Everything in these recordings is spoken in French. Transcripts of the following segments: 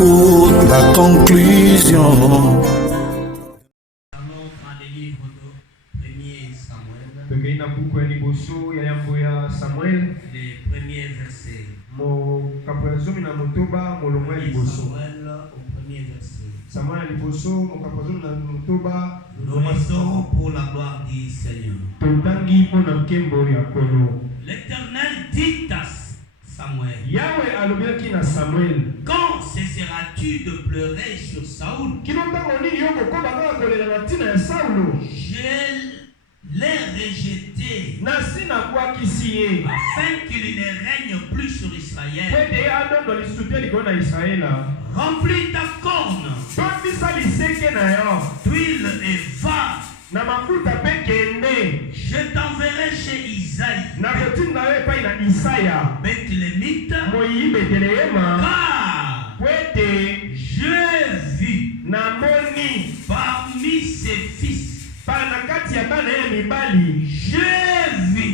pour la conclusion. Les premiers versets. Samuel au premier verset. Nous lisons pour la gloire du Seigneur. L'Éternel dit à Samuel, quand cesseras-tu de pleurer sur Saoul? Je l'ai rejeté afin qu'il ne règne plus sur Israël. Remplis ta corne d'huile et va. Je t'enverrai chez Isaïe, Bethléemite, car j'ai vu parmi ses fils. J'ai vu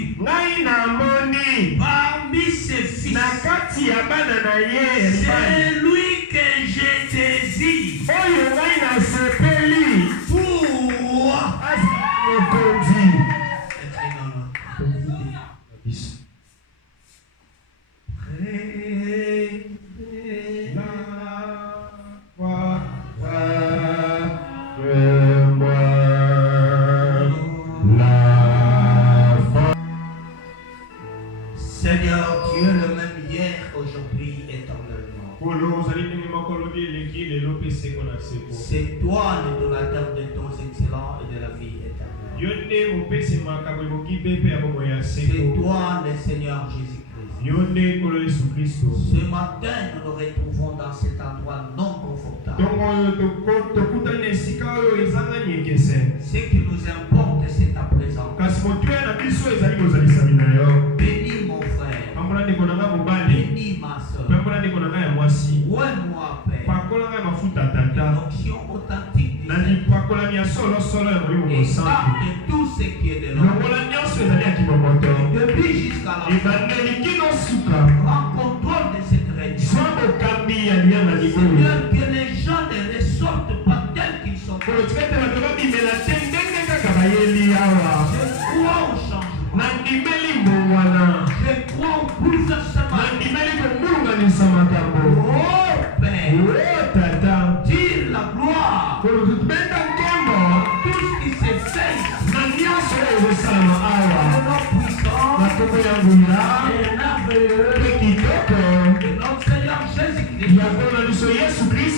parmi ses fils. C'est lui que je désire Seigneur Dieu, le même hier, aujourd'hui, éternellement. C'est toi le donateur de dons excellents et de la vie éternelle. C'est toi le Seigneur Jésus-Christ. Ce matin, nous nous retrouvons dans cet endroit non confortable. Ce qui nous importe, c'est ta présence. Bénis mon frère. Bénis ma soeur. Ouais, moi, Père. L'onction authentique du Seigneur. Et garde tout ce qui est de l'homme. Depuis jusqu'à la fin. Prends contrôle de cette réunion. Seigneur, que les gens ne ressortent pas tels qu'ils sont. Je crois au changement. Je crois au bouleversement. Oh Père, tire la gloire. Tout ce qui se fait. De nos puissants. Et merveilleux. De notre Seigneur Jésus-Christ.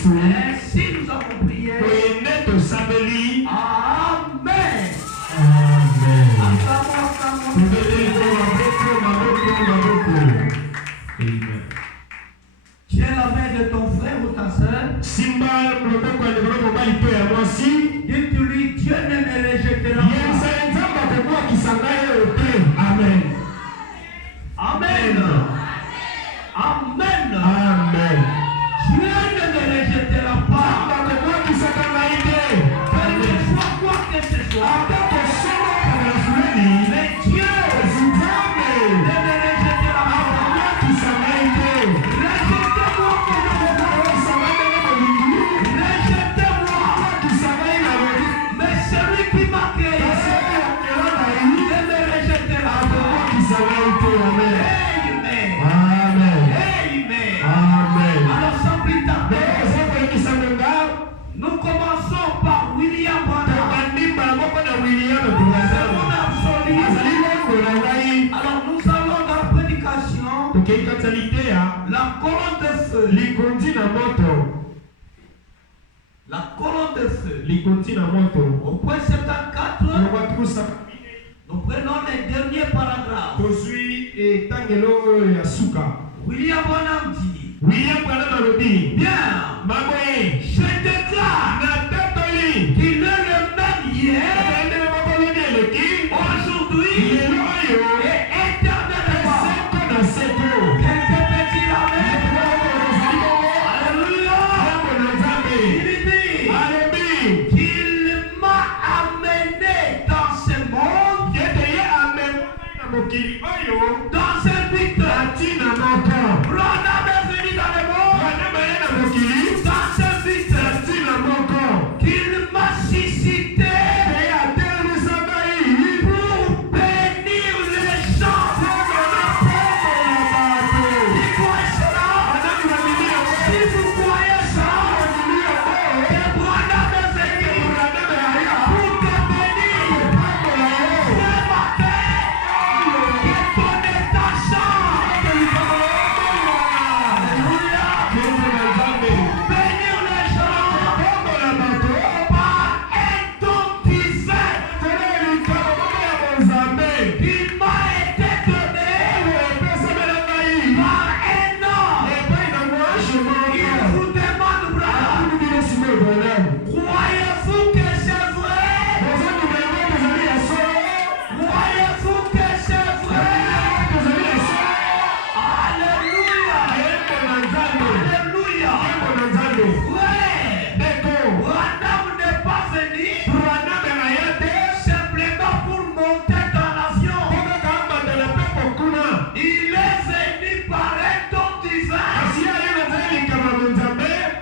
Ainsi nous avons prié. Amen. Tiens la main de ton frère ou ta soeur. Dis-lui, Dieu ne me rejettera pas. Amen. Amen. Amen. Amen. Dieu ne me rejettera pas. Quelquefois quoi que ce soit. Mais Dieu ne me rejettera pas. Rejettez-moi. Mais celui qui m'a créé ne me rejettera pas. Amen. Amen. Alors sans plus tarder, nous commençons par William Branham. C'est mon absolu. Alors nous allons dans la prédication. La colonne de feu. La colonne de feu. Au point 74, nous prenons les derniers paragraphes. William Branham dit, bien, je déclare qu'il est le même hier, aujourd'hui et éternellement. Quelqu'un peut dire amen. Alléluia. Il dit qu'il m'a amené dans ce monde, dans un but. Branham est venu dans le monde. Branham n'est pas venu simplement pour monter dans l'avion. Il est venu par un don divin.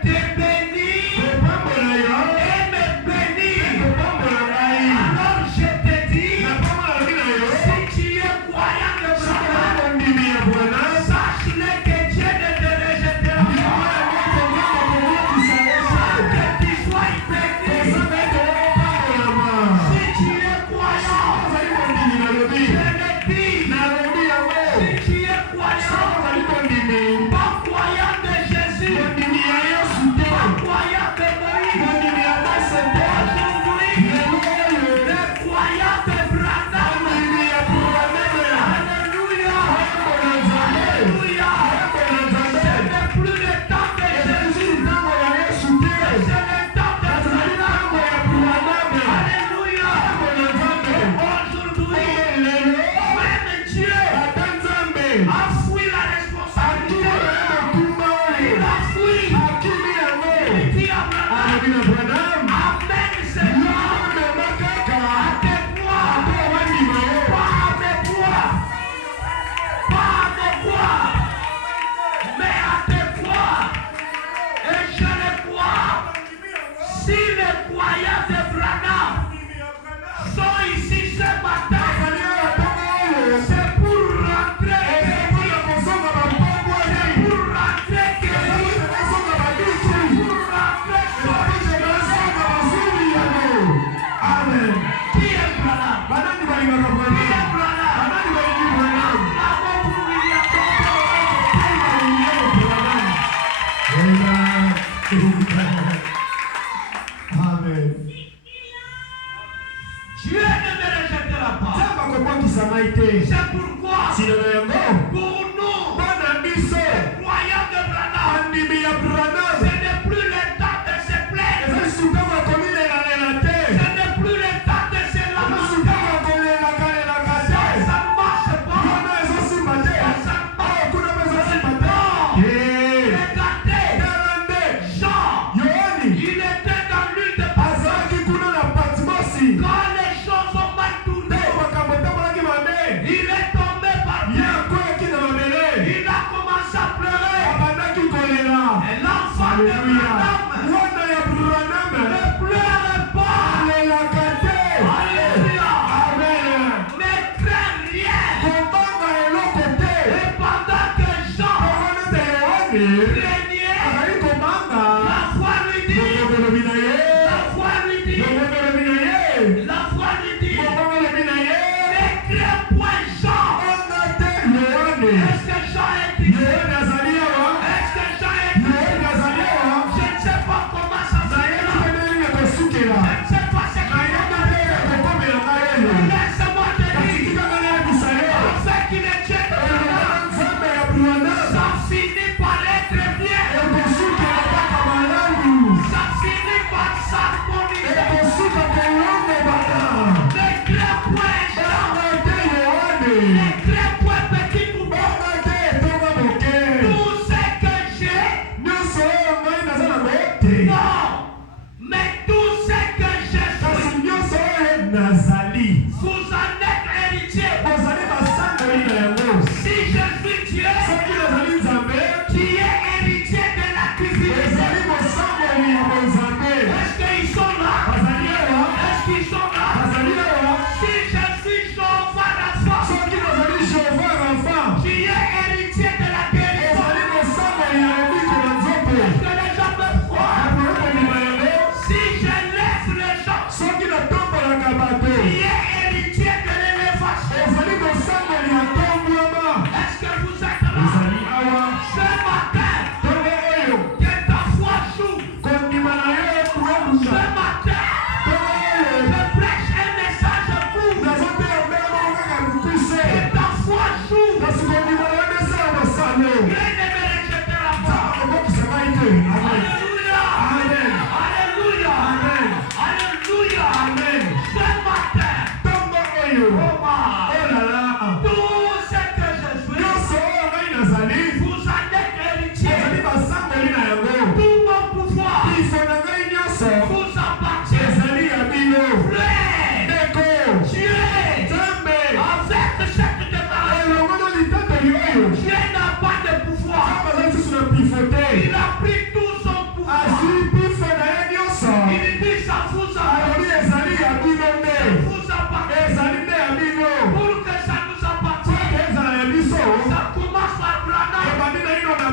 Te bénir et me bénir. Alors je te dis, si tu es croyant de Branham, sache-le que Dieu ne te rejettera pas. Que tu sois béni. Si tu es croyant, je le dis. Si tu es croyant, pas croyant de Jésus, pas croyant de Moïse, aujourd'hui, le croyant de Branham. Alléluia. Alléluia. Ce n'est plus le temps de Jésus, c'est le temps de Branham. Alléluia. Aujourd'hui, même Dieu a fui la responsabilité. Il a fui. Il dit à Branham, amène ces gens à tes poids. Pas à mes poids. Pas à mes poids. Mais à tes poids. Et je le crois. Si les croyants de Branham sont ici ce matin, c'est pour rentrer bénis. C'est pour rentrer guéris. C'est pour rentrer glorifiés. Amen. Qui est Branham? Banani Qui balingaka est Branham. Branham? Banani balingi Branham. L'amour pour William Amen. Dieu ne me rejettera pas. Nzambe akobwakisanga ete. C'est pourquoi Silelo yango pour nous, bana biso croyants de Branham, bandimi ya Branham ce n'est plus le temps de se plaindre. eza suka bakomilelela te. Ce n'est plus le temps de se eza suka lamenter. bakolelaka Ça te. ne marche pas. Kuna ezosimba te. Ça ne marche Kuna mpe ezosimba pas. te. Regardez, Talande Jean, Yohani il était dans l'huile de Patmos. azalaki kuna na Patmosi. Quand les choses ont mal tourné, Ntango makambo etambolaki mabe, il est tombé par ye terre. akweyaki na mabele. Il a commencé à pleurer. Abandaki kolela. Et l'enfant de Alléluia. Branham Wana ya Branham ne pleure pas. alelaka te. Alléluia. Amen. Ne crains rien. Kobanga eloko te. Et pendant que Jean Wana te Yohane craignait, azali kobanga. la foi lui dit, Bokolobi na ye. la foi lui dit, Bokolobi na ye. la foi lui dit, Bokolobi na ye. ne crains point Jean. Banga te Yohane. Est-ce que Jean est ici? Yohane azali awa. Est-ce que Jean est ici? Yohane azali awa. Je ne sais pas comment ça se Nayebi fait. te ndenge ekosukela. Je ne sais pas ce qu'il Nayebi va te ekokomelaka yelo. Laisse-moi te Kasi dire, tika nga nayebisa yo. afin qu'il est Dieu de Branham, Nzambe ya Branham ça finit par être bien.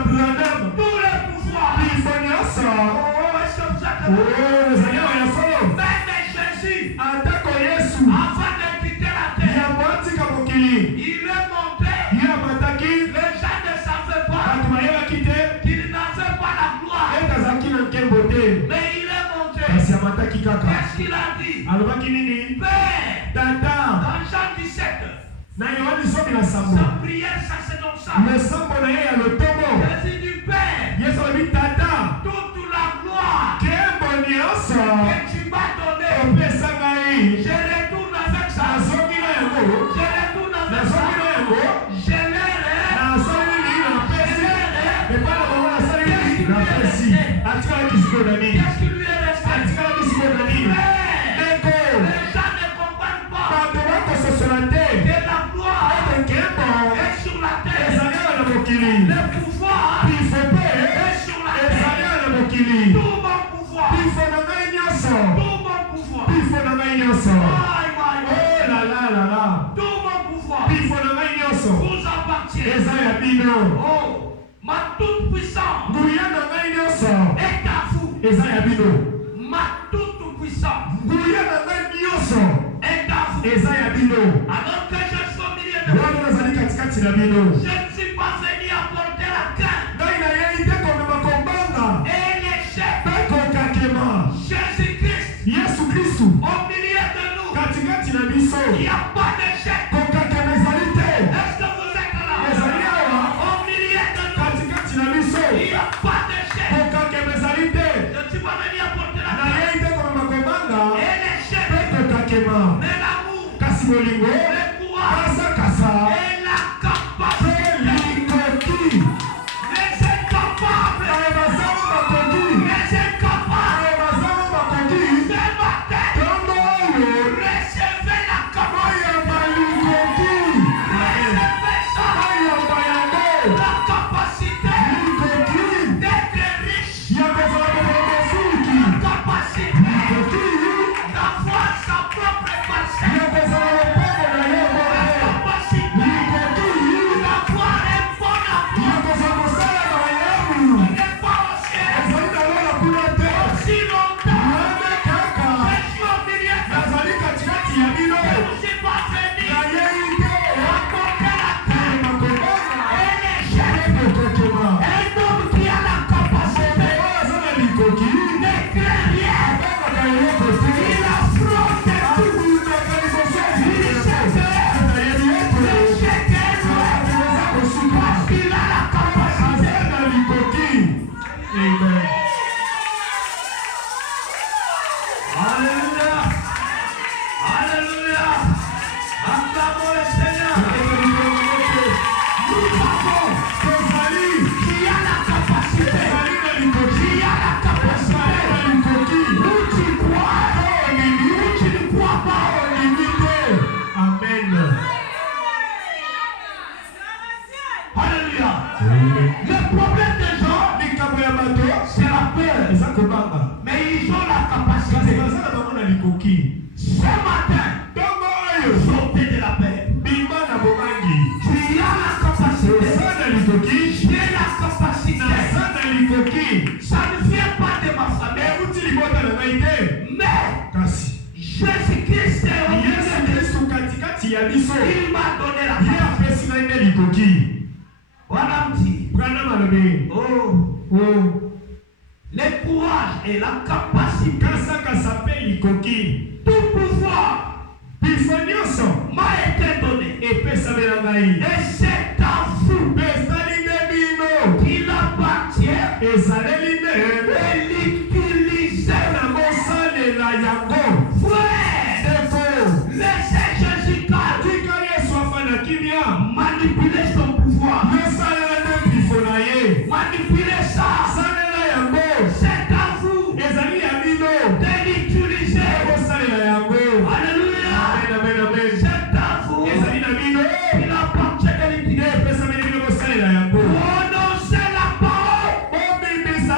Branham. Tous les pouvoirs. Bifoniasa. Oh, est-ce que vous êtes Oh, Seigneur, il y a solo. même Jésus, Atako Yesu. avant de quitter la terre, Yabatika mokili. il est monté. Yabataki. Les gens ne savaient pas Atumayeba kite. qu'il n'avait pas la gloire. Etazaki na nkembote. Mais il est monté. Kasi amataki kaka. Qu'est-ce qu'il a dit? Alobaki nini? Père, Tata. dans Jean 17, Na Yohani somi na sambo. sa prière, ça c'est dans ça. Le sambo na ye ya lotomo. Jésus du Père, Yesu alobi tata. toute la gloire Kembo nyonso. que tu m'as donnée, Opesa ngai. je retourne avec ça. Nazoki na yango. Je retourne avec Nazoki na ça. yango. Je l'ai. Nasali nini napesi. Epai na bango nasali nini napesi. Atikalaki sikoyo na nini? Qu'est-ce qui lui est resté? Atikalaki sikoyo na nini? Ndeko. Les gens ne comprennent pas Bato bakososola te. que la gloire Ete nkembo. est sur la terre. Ezali awa na mokili. Le pouvoir Bifo mpe. est sur la Ezali terre. awa na mokili. Tout mon pouvoir. Bifo na ngai nyonso. Tout mon pouvoir. Bifo na ngai nyonso. Aïe, aïe, aïe. Oh la la la la. Tout mon pouvoir Bifo na ngai nyonso. vous appartient. Eza ya bino. Oh, ma toute puissance Nguya na ngai nyonso. est à vous. Eza ya bino. Ma toute puissance Nguya na ngai nyonso. est à vous. Eza ya bino. Alors que je suis au milieu de vous, Wana nazali katikati na bino. je ne suis pas venu apporter la crainte Ngai nayei te komema kobanga. et l'échec. Mpe kokakema. Jésus-Christ Yesu Kristu. au milieu de nous. Katikati na biso. Il n'y a pas d'échec. Kokakema ezali te. Est-ce que vous êtes là? Ezali awa. Au milieu de nous, Katikati na biso. il n'y a pas d'échec. Kokakema ezali te. Je ne suis pas venu apporter la crainte Nayei te komema kobanga. et l'échec. Mpe kokakema. Mais l'amour, Kasi bolingo. le courage Kasa-kasa. et la Mpe capacité. likoki. Les incapables, Baye bazango bakoki. les incapables, Baye bazango bakoki. ce matin, Ntongo oyo. recevez la capacité. Bayamba likoki. Recevez ça, Bayamba yango. la capacité Likoki. d'être riche, Ya kozala kozala mosuki. la capacité Likoki. d'avoir sa propre parcelle, Ya kozala lopango na ye la moko. capacité Likoki. d'avoir un bon emploi. Ya kozala mosala na malamu. Ce n'est pas au ciel. Ezali na lola kuna te. Si longtemps, Nane kaka. je suis au milieu de vous, Nazali katikati ya bino. je ne suis pas venu Nayei te. apporter la crainte Komema kobanga. et l'échec. Mpe kokakema. Un homme qui a la capacité Oyo aza na likoki. ne craint rien. Abengaka eloko te. Il affronte tout. Abundaka liboso ya Il Nzambe. sait que Nayebi ete. l'échec est loin Kokakema eza kosuka. parce qu'il a la capacité. Aza na likoki. Amen. Alléluia. Alléluia. Acclamons le Seigneur. Nous savons Tozali. qu'il y a la capacité. Tozali na likoki. Il y a la capacité. Na likoki. Où tu crois, où tu ne crois pas. Olingi te. Amen. Alléluia. Le problème des gens, Likambo ya bato. c'est la peur. Eza kobanga. Mais ils ont la Kasi capacité. baza na bango na likoki. Ce matin, Ntongo oyo. sortez de la paix. Bima na bobangi. Tu as la capacité. Eza na likoki. J'ai la capacité. Naza na likoki. Ça ne vient pas de ma famille. Euti libota na ngai te. Mais Kasi Jésus-Christ est au milieu Yesu de nous. Kristu katikati ya biso. Il m'a donné la Ye capacité. apesi ngai nde likoki. Voilà un petit. Branham alobi. Oh, Oh. le courage et la capacité. Kasa-kasa mpe likoki. Tout pouvoir Bifo nyonso. m'a été donné. Epesameli na ngai. Et c'est à vous Mpe ezali nde bino. qu'il appartient Ezaleli nde. de l'utiliser. Na bosalela yango. Frère, Ndeko. laissez Jésus calme. Tika Yesu afanda kimia. Manipuler son pouvoir. Yosalela nde bifo na ye. Manipuler ça. Salela yango. C'est à vous Ezali ya bino. de l'utiliser. Bosalela yango. Alléluia. Amen, amen, amen. C'est à vous. Ezali na bino. Il appartient de l'utiliser. Nde epesameli bino bosalela yango. Prononcez la parole. Obimisa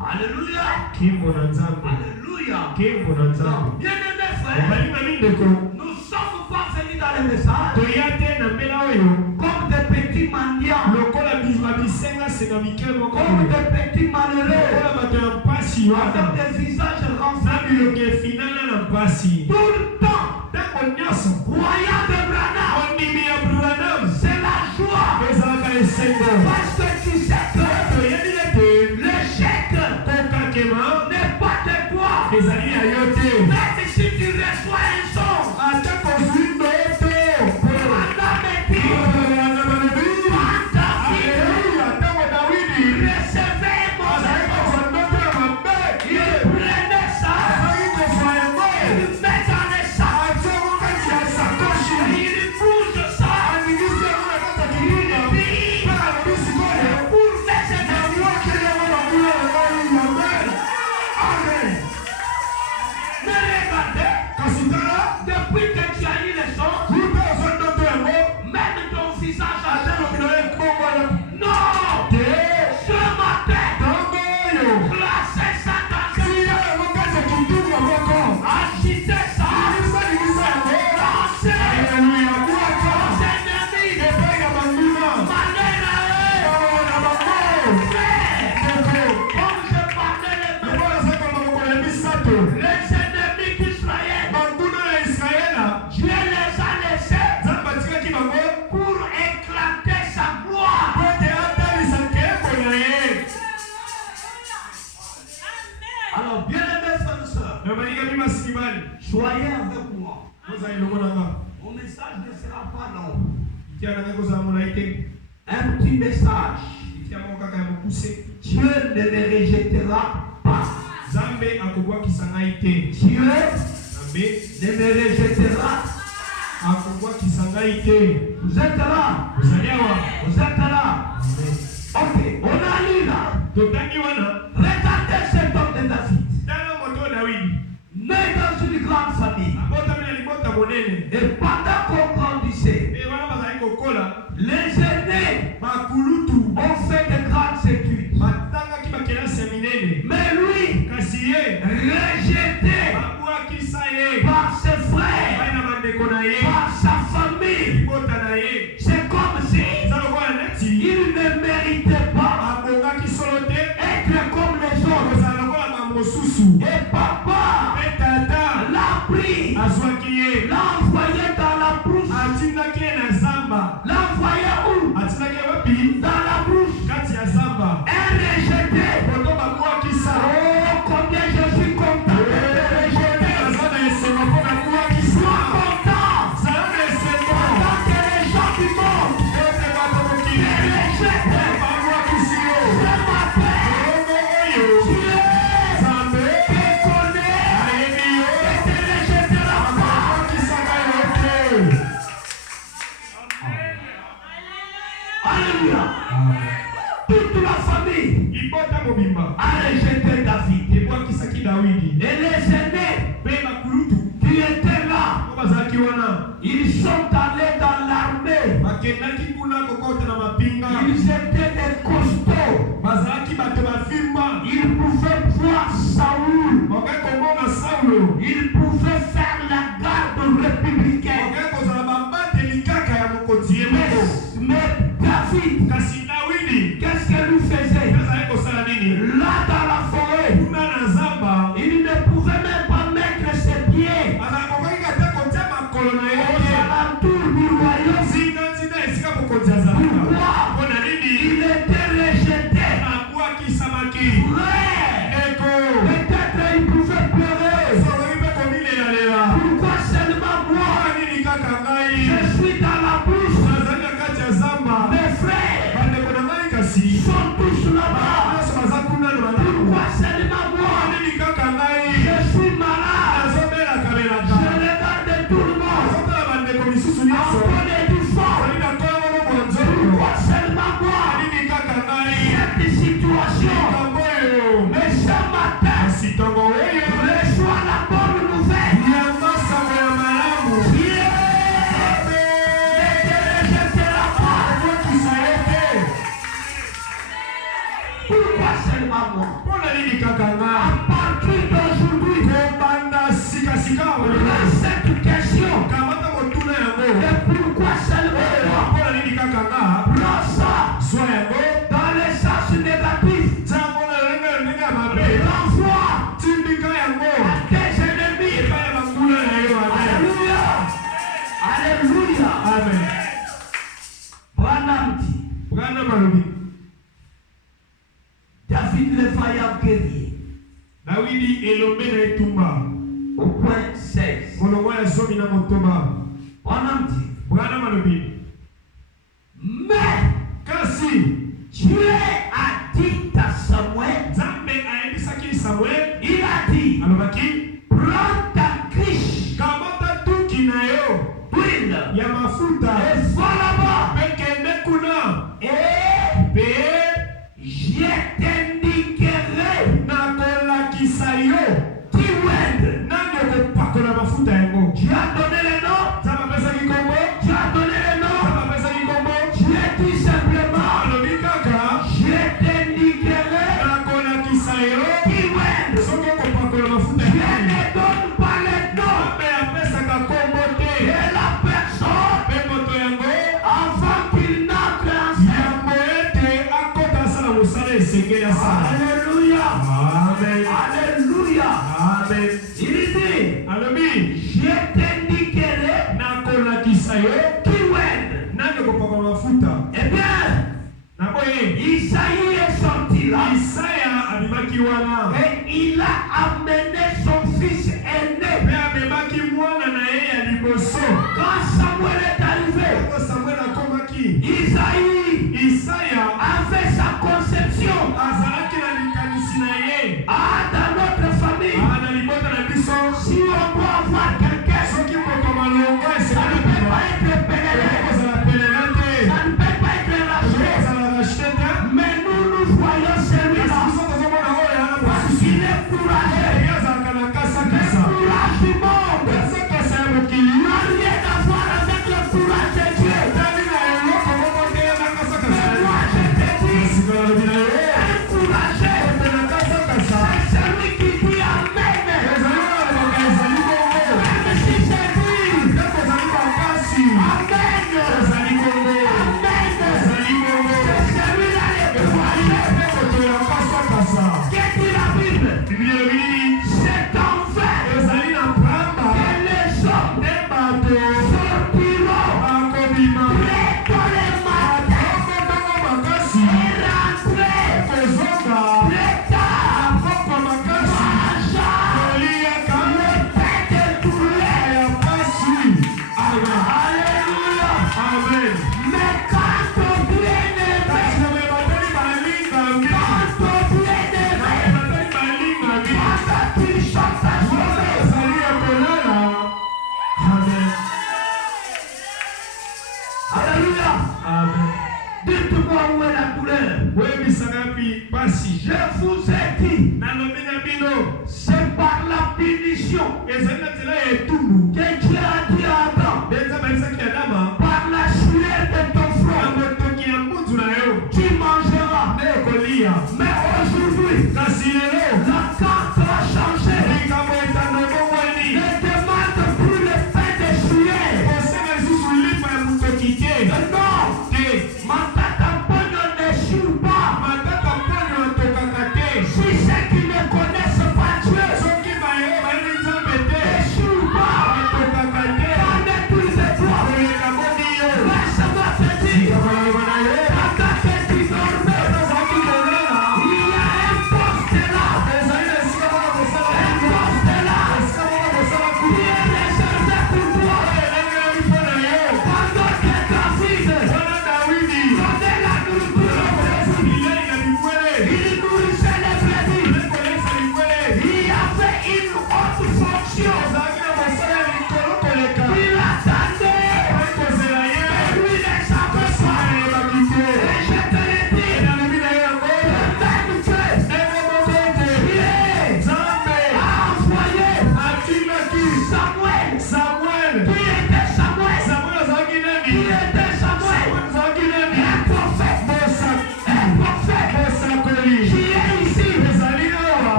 Alléluia. Alléluia. Bien-aimé frère, nous sommes pas venus dans les messages comme des petits mendiants, comme des petits malheureux, avec des visages renfermés. Tout le temps, croyant de Branham, c'est la joie. Parce que tu sais que l'échec n'est pas de toi. Même si tu reçois un son, soyez avec moi. Mon message ne sera pas long. Un petit message. Dieu ne me rejettera pas. Dieu ne me rejettera. Vous êtes là? Vous êtes là? Ok, on a lu là. Regardez cet homme de David. Né dans une grande famille. Et pendant qu'on grandissait, les aînés ont fait de grandes études. Mais lui, rejeté par ses frères, par sa famille, c'est comme si il ne méritait pas être comme les autres. Et papa l'a pris, l'a envoyé dans la brousse. L'a envoyé où? Dans la brousse. Et rejeté. Oh, combien je suis content de rejeter. Sois content. Pendant que les gens du monde te rejettent. Ce matin, Dieu te connaît et te rejettera pas. Alléluia. Toute la famille a rejeté David. Et les aînés qui étaient là, ils sont allés dans l'armée. Ils étaient des costauds. Ils pouvaient voir Saoul. Ils pouvaient faire la garde républicaine. Mais David, qu'est-ce que lui faisait? Là dans la forêt, il ne pouvait même pas mettre ses pieds aux alentours du royaume. Pourquoi? Il était rejeté. Frère, peut-être il pouvait pleurer. Pourquoi seulement moi? Je suis dans la bouche. Mes frères sont tous là-bas. Pourquoi seulement moi? Je suis malade. Je regarde tout le monde. En bonne et due forme. Pourquoi seulement moi? Cette situation. Mais ce matin, reçois la bonne nouvelle. Dieu ne te rejettera pas. Et pourquoi seulement toi? Pour la ligne kaka. Prends ça Sois dans les sens négatifs. Renvoie à tes ennemis. Alléluia. Alléluia. Amen. Branham. David le vaillant guerrier. Dawidi elombe na etumba. Au point 16. Molongo ya zomi na motoba. Branham alobi. Mais Kasi Dieu a dit à Samuel. Nzambe ayebisaki Samuel. Il a dit. Alobaki. Prends ta criche. Kamata tuki na yo. D'huile. Ya mafuta. Et va là-bas. Pekende kuna. Et je t'indiquerai. Nakolakisa yo. Tiwend. Nani okopakola mafuta yango. Tu as donné le nom. Nzambe apesaki kombo. Tu as donné le nom. Nzambe apesaki kombo. Tu as dit simplement. Alobi kaka. Je t'indiquerai. Nakolakisa yo. Tiwend. Soki okopakola mafuta Je yango. ne donne pas le nom Nzambe apesaka kombo te. de la personne Pe moto yango. avant qu'il n'entre en scène. Yango ete akota asala mosala esengeli asala. Alléluia. Amen. Alléluia. Amen. Il dit, Alobi. je t'indiquerai Nakolakisa yo. Tiwend. Nani okopakola mafuta. Eh bien, Naboye. Isaïe est sorti là Isaya abimaki wana. et il a amené son fils aîné. Pe amemaki mwana na ye ya liboso. Quand Samuel est arrivé, Tango Samuel akomaki. Isaïe Isaya avait sa conception. azalaki na likanisi na ye. Ah, dans notre famille, Na libota na biso. si on doit avoir quelqu'un, Soki moto malonga ça ne esengeli peut kufa. pas être pèlerin, Kozala pelela te. ça ne peut pas être racheté. Kozala rachete te. Mais nous voyons Kasi celui-là biso tozomona oyo yana parce mosusu. qu'il est courageux. Ye azalaka na Le kasa-kasa. courage du monde Kasa-kasa ya mokili. n'a rien à voir avec le courage de Dieu. Tali na eloko moko te na kasa-kasa. Mais moi je te dis, Sika nalobi na yo. un courageux, Pe na kasa-kasa. c'est celui qui dit Amen. Ezali wana lokola ezali bongo. Même si c'est lui, Ntango ezali makasi. Amen. Ezali bongo. Amen. Ezali bongo. C'est celui-là le courageux. Pe moto ya kasa-kasa. Qu'est-ce dit la Bible? Biblia elobi nini? C'est en fait Ezali na pamba. que les hommes Nde bato sortiront bakobima. très tôt le matin Bakotongo makasi. et rentrer Kozonga. très tard. Bakokwa makasi. Mangeant Koliaka. le pain de douleur. Ya pasi. Amen. Alléluia. Amen. Mais quand on bien-aimé, Kasi na me bateli balingami. quand on bien-aimé, Na me bateli balingami. quand tu chantes à Wana sauver, ezali ya kolala. Amen. alléluia. Amen. Dites-moi où est la douleur. Oyebisaka pi pasi. Je vous ai dit, Nalobi na bino. c'est par la punition Ezali na nzela ya etumbu. que Dieu a dit à Adam, Nde Nzambe ayebisaki Adama. par la sueur de ton Na front, motoki ya mbutu na yo. tu mangeras. Nde okolia. Mais aujourd'hui, Kasi lelo. la carte a changé. Likambo etando bongwani. Ne demande plus le pain de sueur. Kosenga lisusu lipa ya motoki te. Non, Te. Matata Pogno ne joue pas. Matata mponi atokaka te. Si ceux qui ne connaissent pas Dieu Soki baye bayebi Nzambe ne te. jouent pas, Batoka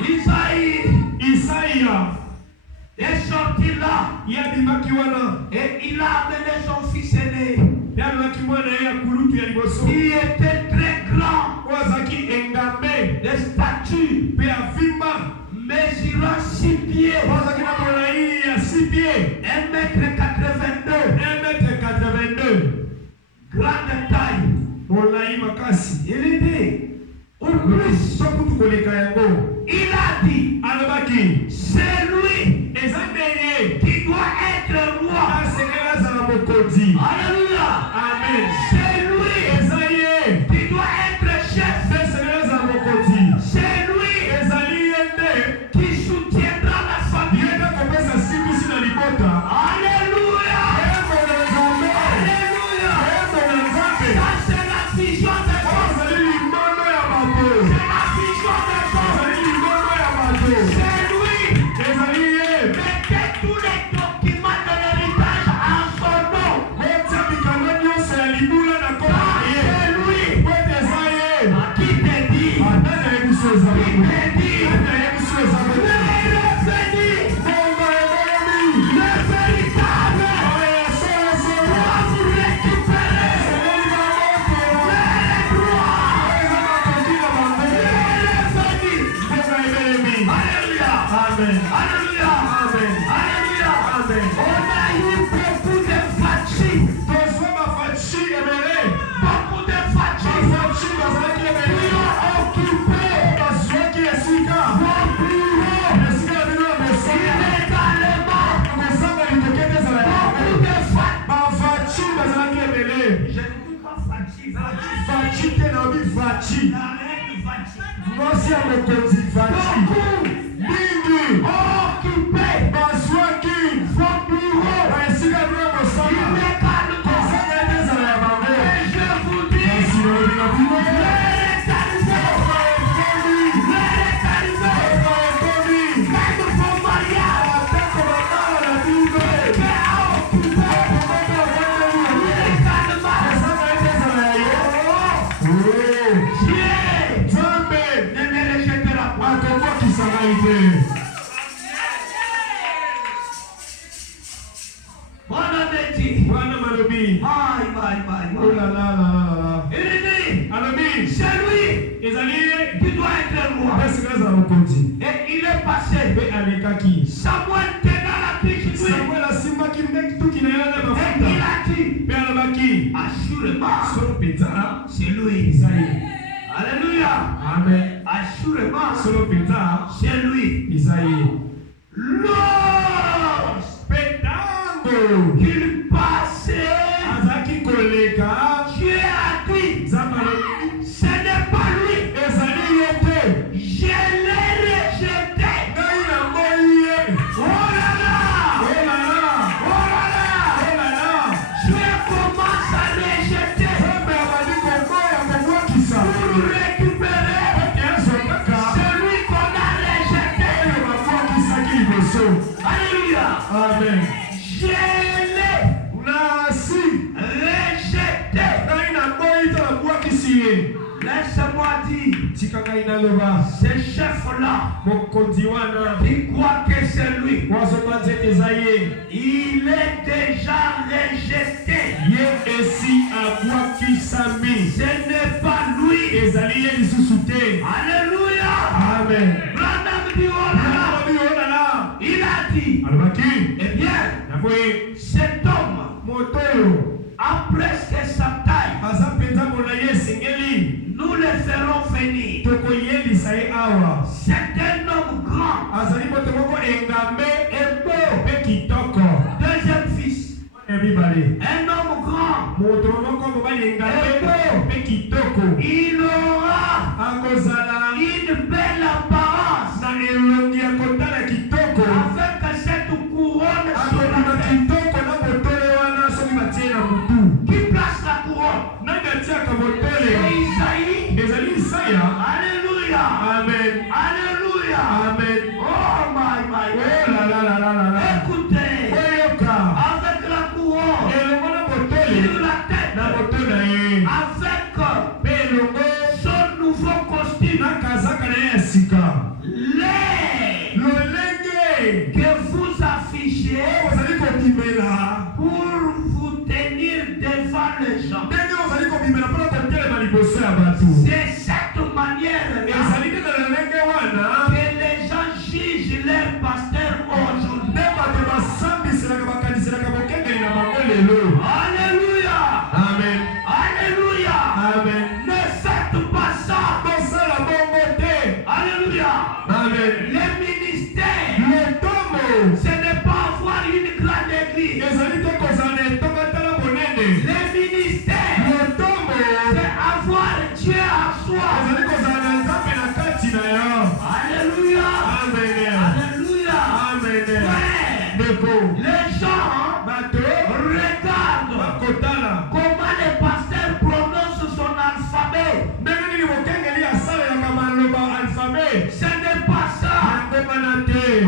Isaïe est sorti là. Et il a amené son fils aîné. Qui était très grand. De statue. Mesurant 6 pieds. 1,82 m. Grande taille. Il dit, au plus, il a dit, c'est lui qui doit être roi. Alléluia. Amen. C'est lui qui doit être chef. C'est lui qui soutiendra la famille. Alléluia. Alléluia. Ça c'est la vision des hommes. C'est la vision des hommes. C'est lui. Mettez tous les documents de l'héritage en son nom. C'est lui. Qui te dit? C'est lui qui doit être roi. Et il est passé. Samuel tenant la triche lui. Et il a dit, assurément, c'est lui. Alléluia. Amen. Assurément, c'est lui. Lorsqu'il passait, Dieu a dit, ce n'est pas lui. Je l'ai rejeté. Oh là là. Dieu commence à rejeter pour récupérer celui qu'on a rejeté. Alléluia. Amen. Je l'ai rejeté. Laisse-moi dire, ce chef-là, qui croit que c'est lui, il est déjà rejeté. Ce n'est pas lui. Alléluia. Amen. Branham dit, oh là là. Il a dit, eh bien, cet homme a presque sa taille. Nous le ferons venir. C'est un homme grand et beau. Deuxième fils. Un homme grand et beau. Il aura une belle apparence avec cette couronne sur la tête. Qui place la couronne? C'est Isaïe. Alléluia. Amen. Alléluia. Amen. Oh my God. Écoutez, avec la couronne sur la tête, avec son nouveau costume, les Amen. Le ministère, Le tombeau. ce n'est pas avoir une grande église. Les amis, quand on s'en est, on va te la bonne. Le ministère, Le tombeau. c'est avoir Dieu à soi. Les amis, quand on s'en est, on va la cantine. Alléluia. Amen. Alléluia. Amen. Ouais. Déco. Les gens regardent comment le pasteur prononce son alphabet. Ce n'est pas ça.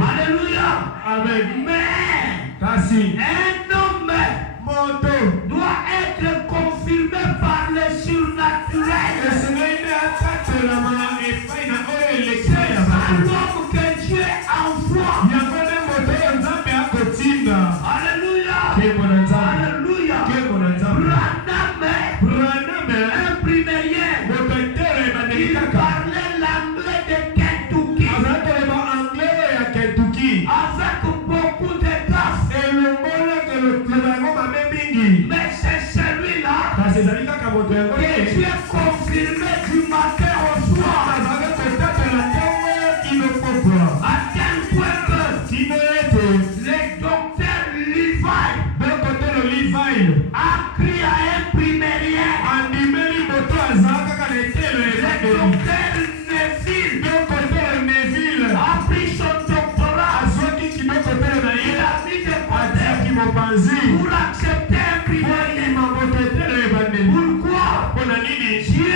Alléluia. Amen. Mais Kasi. un homme Moto. doit être confirmé par le surnaturel. C'est un homme que Dieu envoie. Alléluia. Alléluia. Branham, un primérien, il parlait l'anglais de Kentucky avec beaucoup de grâce. Mais c'est celui-là que Dieu confirmé du matin au soir. À tel point que le docteur Levi a crié à un primérien. Le docteur Neville a pris son doctorat. Il a mis de côté pour accepter un primérien. Pourquoi? Dieu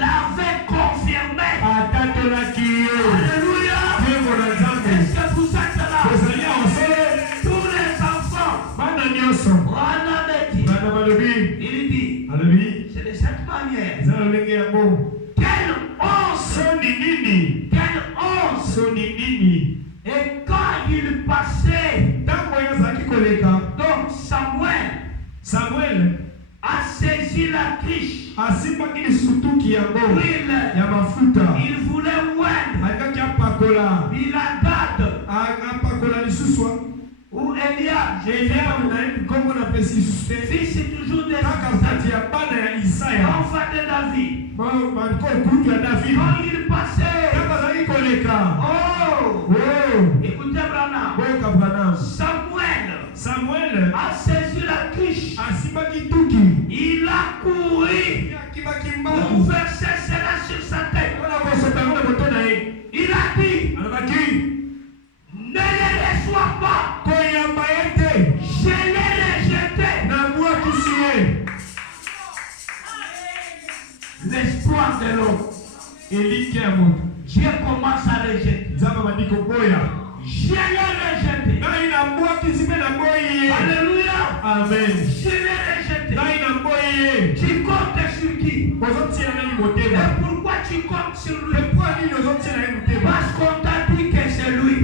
l'avait confirmé. Alléluia. Est-ce que vous êtes là? Tous les enfants. Il dit, c'est de cette manière. Quelle honte! Quelle honte! Et quand il passait, donc Samuel a saisi la triche. Il voulait oindre Biladad ou Eliab, fils toujours de enfant de David. Quand il passait, écoutez Branham, Samuel a saisi la triche. Il a couru pour faire cela sur sa tête. Il a dit, ne les reçois pas. Je l'ai rejeté. L'espoir de l'homme. Dieu commence à rejeter. Je l'ai rejeté. Alléluia. Amen. Je l'ai rejeté. Tu comptes sur qui? Et pourquoi tu comptes sur lui? Parce qu'on t'a dit que c'est lui.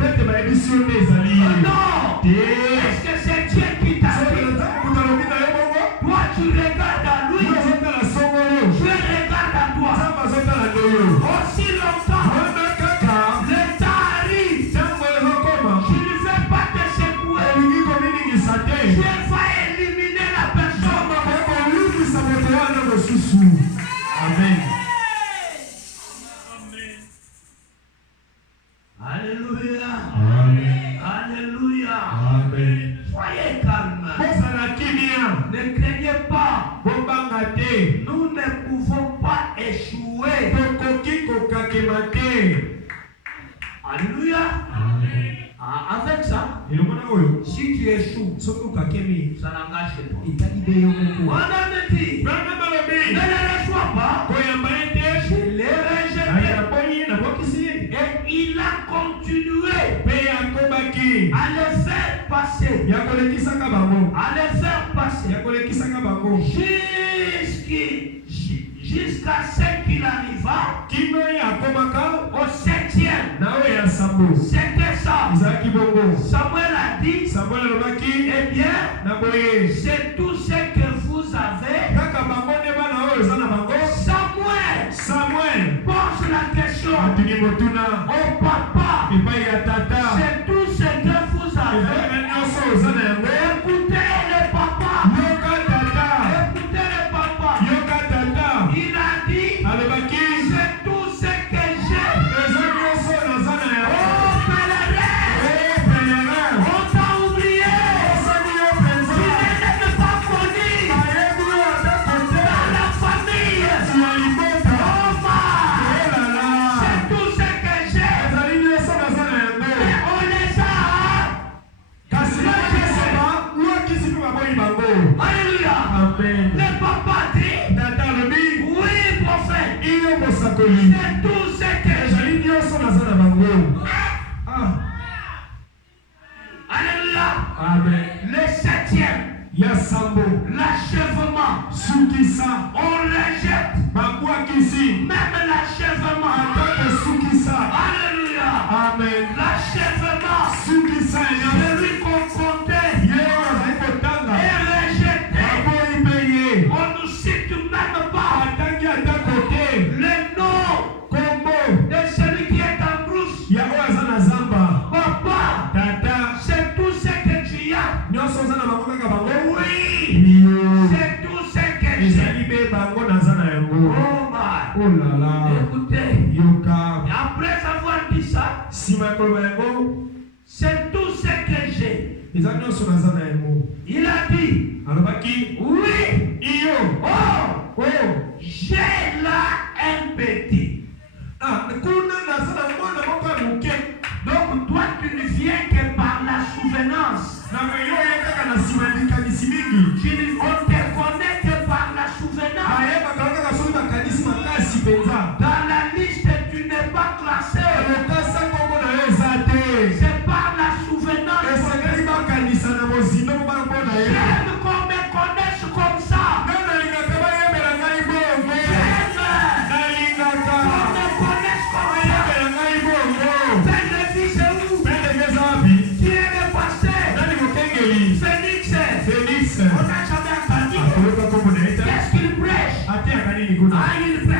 Non. Est-ce que c'est Dieu qui t'a dit? Toi tu regardes à lui. Dieu regarde à toi. Aussi longtemps le temps arrive. Tu ne veux pas te secouer. Dieu va éliminer la personne. Amen. Alléluia. Amen. Alléluia. Amen. Soyez calme. Ne craignez pas. Nous ne pouvons pas échouer. Alléluia. Avec ça, si tu échoues, ça n'engage que toi. On a dit, ne le reçois pas. Je l'ai rejeté. Et il a continué à le faire passer. Jusqu'à ce qu'il arriva au 7e. C'était ça. Samuel a dit, eh bien, c'est tout ce que vous avez. Samuel pose la question au papa. C'est tout ce que vous avez. Écoutez le papa. Écoutez le papa. Il a dit, c'est tout ce que j'ai. Amen. L'achèvement. Suki Seigneur. Celui qu'on comptait. Yeye kotanga. Et rejeté. Abo ipeye. On nous cite même pas Atangi ata kote. le nom Kombo. de celui qui est en brousse. Ya oyo aza na zamba. Papa, Tata. c'est tout ce que tu as. Nyonso oza na bango kaka bango. Oui, Yo. c'est tout ce que j'ai. Ezali be bango naza na yango. Oh my. Oh là là. Écoutez, Yoka. et après avoir dit ça, Sima koloba yango. c'est tout ce que j'ai. Eza nyonso naza na yango. Il a dit, Alobaki. oui, Iyo. oh, Oh. j'ai là un petit. Ah, kuna naza na mwana moko ya moke. Donc toi, tu ne viens que par la souvenance. Na yo ye kaka na sima likanisi mingi. On te connaît que par la souvenance. Bayebaka kaka soki bakanisi makasi mpenza. Dans la liste, tu n'es pas classé. Lokasa kombo na yo eza te. C'est par la souvenance. Esengeli bakanisa na mozindo mpo bamona ye. J'aime qu'on me connaisse comme ça. Nga nalingaka bayebela ngai bongo. Nalingaka Qu'on me connaisse comme ça. bayebela ngai bongo. Père de vie, c'est où? Pende eza wapi? Qui est le pasteur? Nani mokengeli? Félix. Félix. On n'a jamais entendu. Akoyoka kombo na ye te. Qu'est-ce qu'il prêche? Atiaka nini kuna? Ah, il prêche. Ah,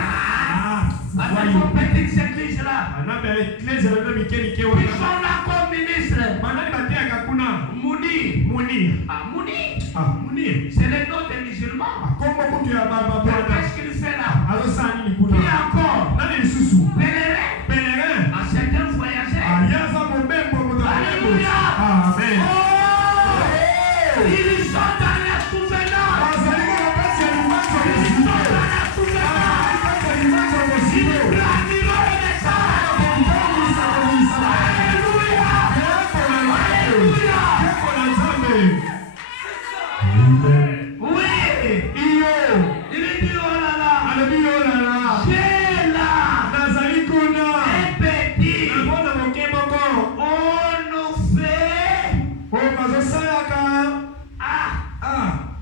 Avec vos petites églises là. anabe eklesi na mike mike Ils wana. sont là comme ministres. Banani batiaka kuna? Mouni. Muni. Ah, Mouni. Ah, Muni. C'est le nom des musulmans. Kombo kutu ya baba Mais bwana. qu'est-ce qu'il fait là? Azosala nini kuna? Qui encore? Nani lisusu? Pèlerin. Pèlerin. À certains voyageurs. Ayaza mobembo moto ya mobembo. Alléluia. Amen. Oh! Ils sont dans la souvenance. Bazali ko bakati ya limanzo Ils sont mosimo. dans la souvenance. Bakati ya limanzo mosimo. Planiront le message. Komisa komisa. Alléluia. Yeko na Nzambe. Alléluia. Yeko na Nzambe. Amen. Oui. Iyo. Il dit oh là là. Alobi yo lala. J'ai là Nazali kuna. un petit. Namona moke moko. On nous fait. Oyo bazosalaka. Ah.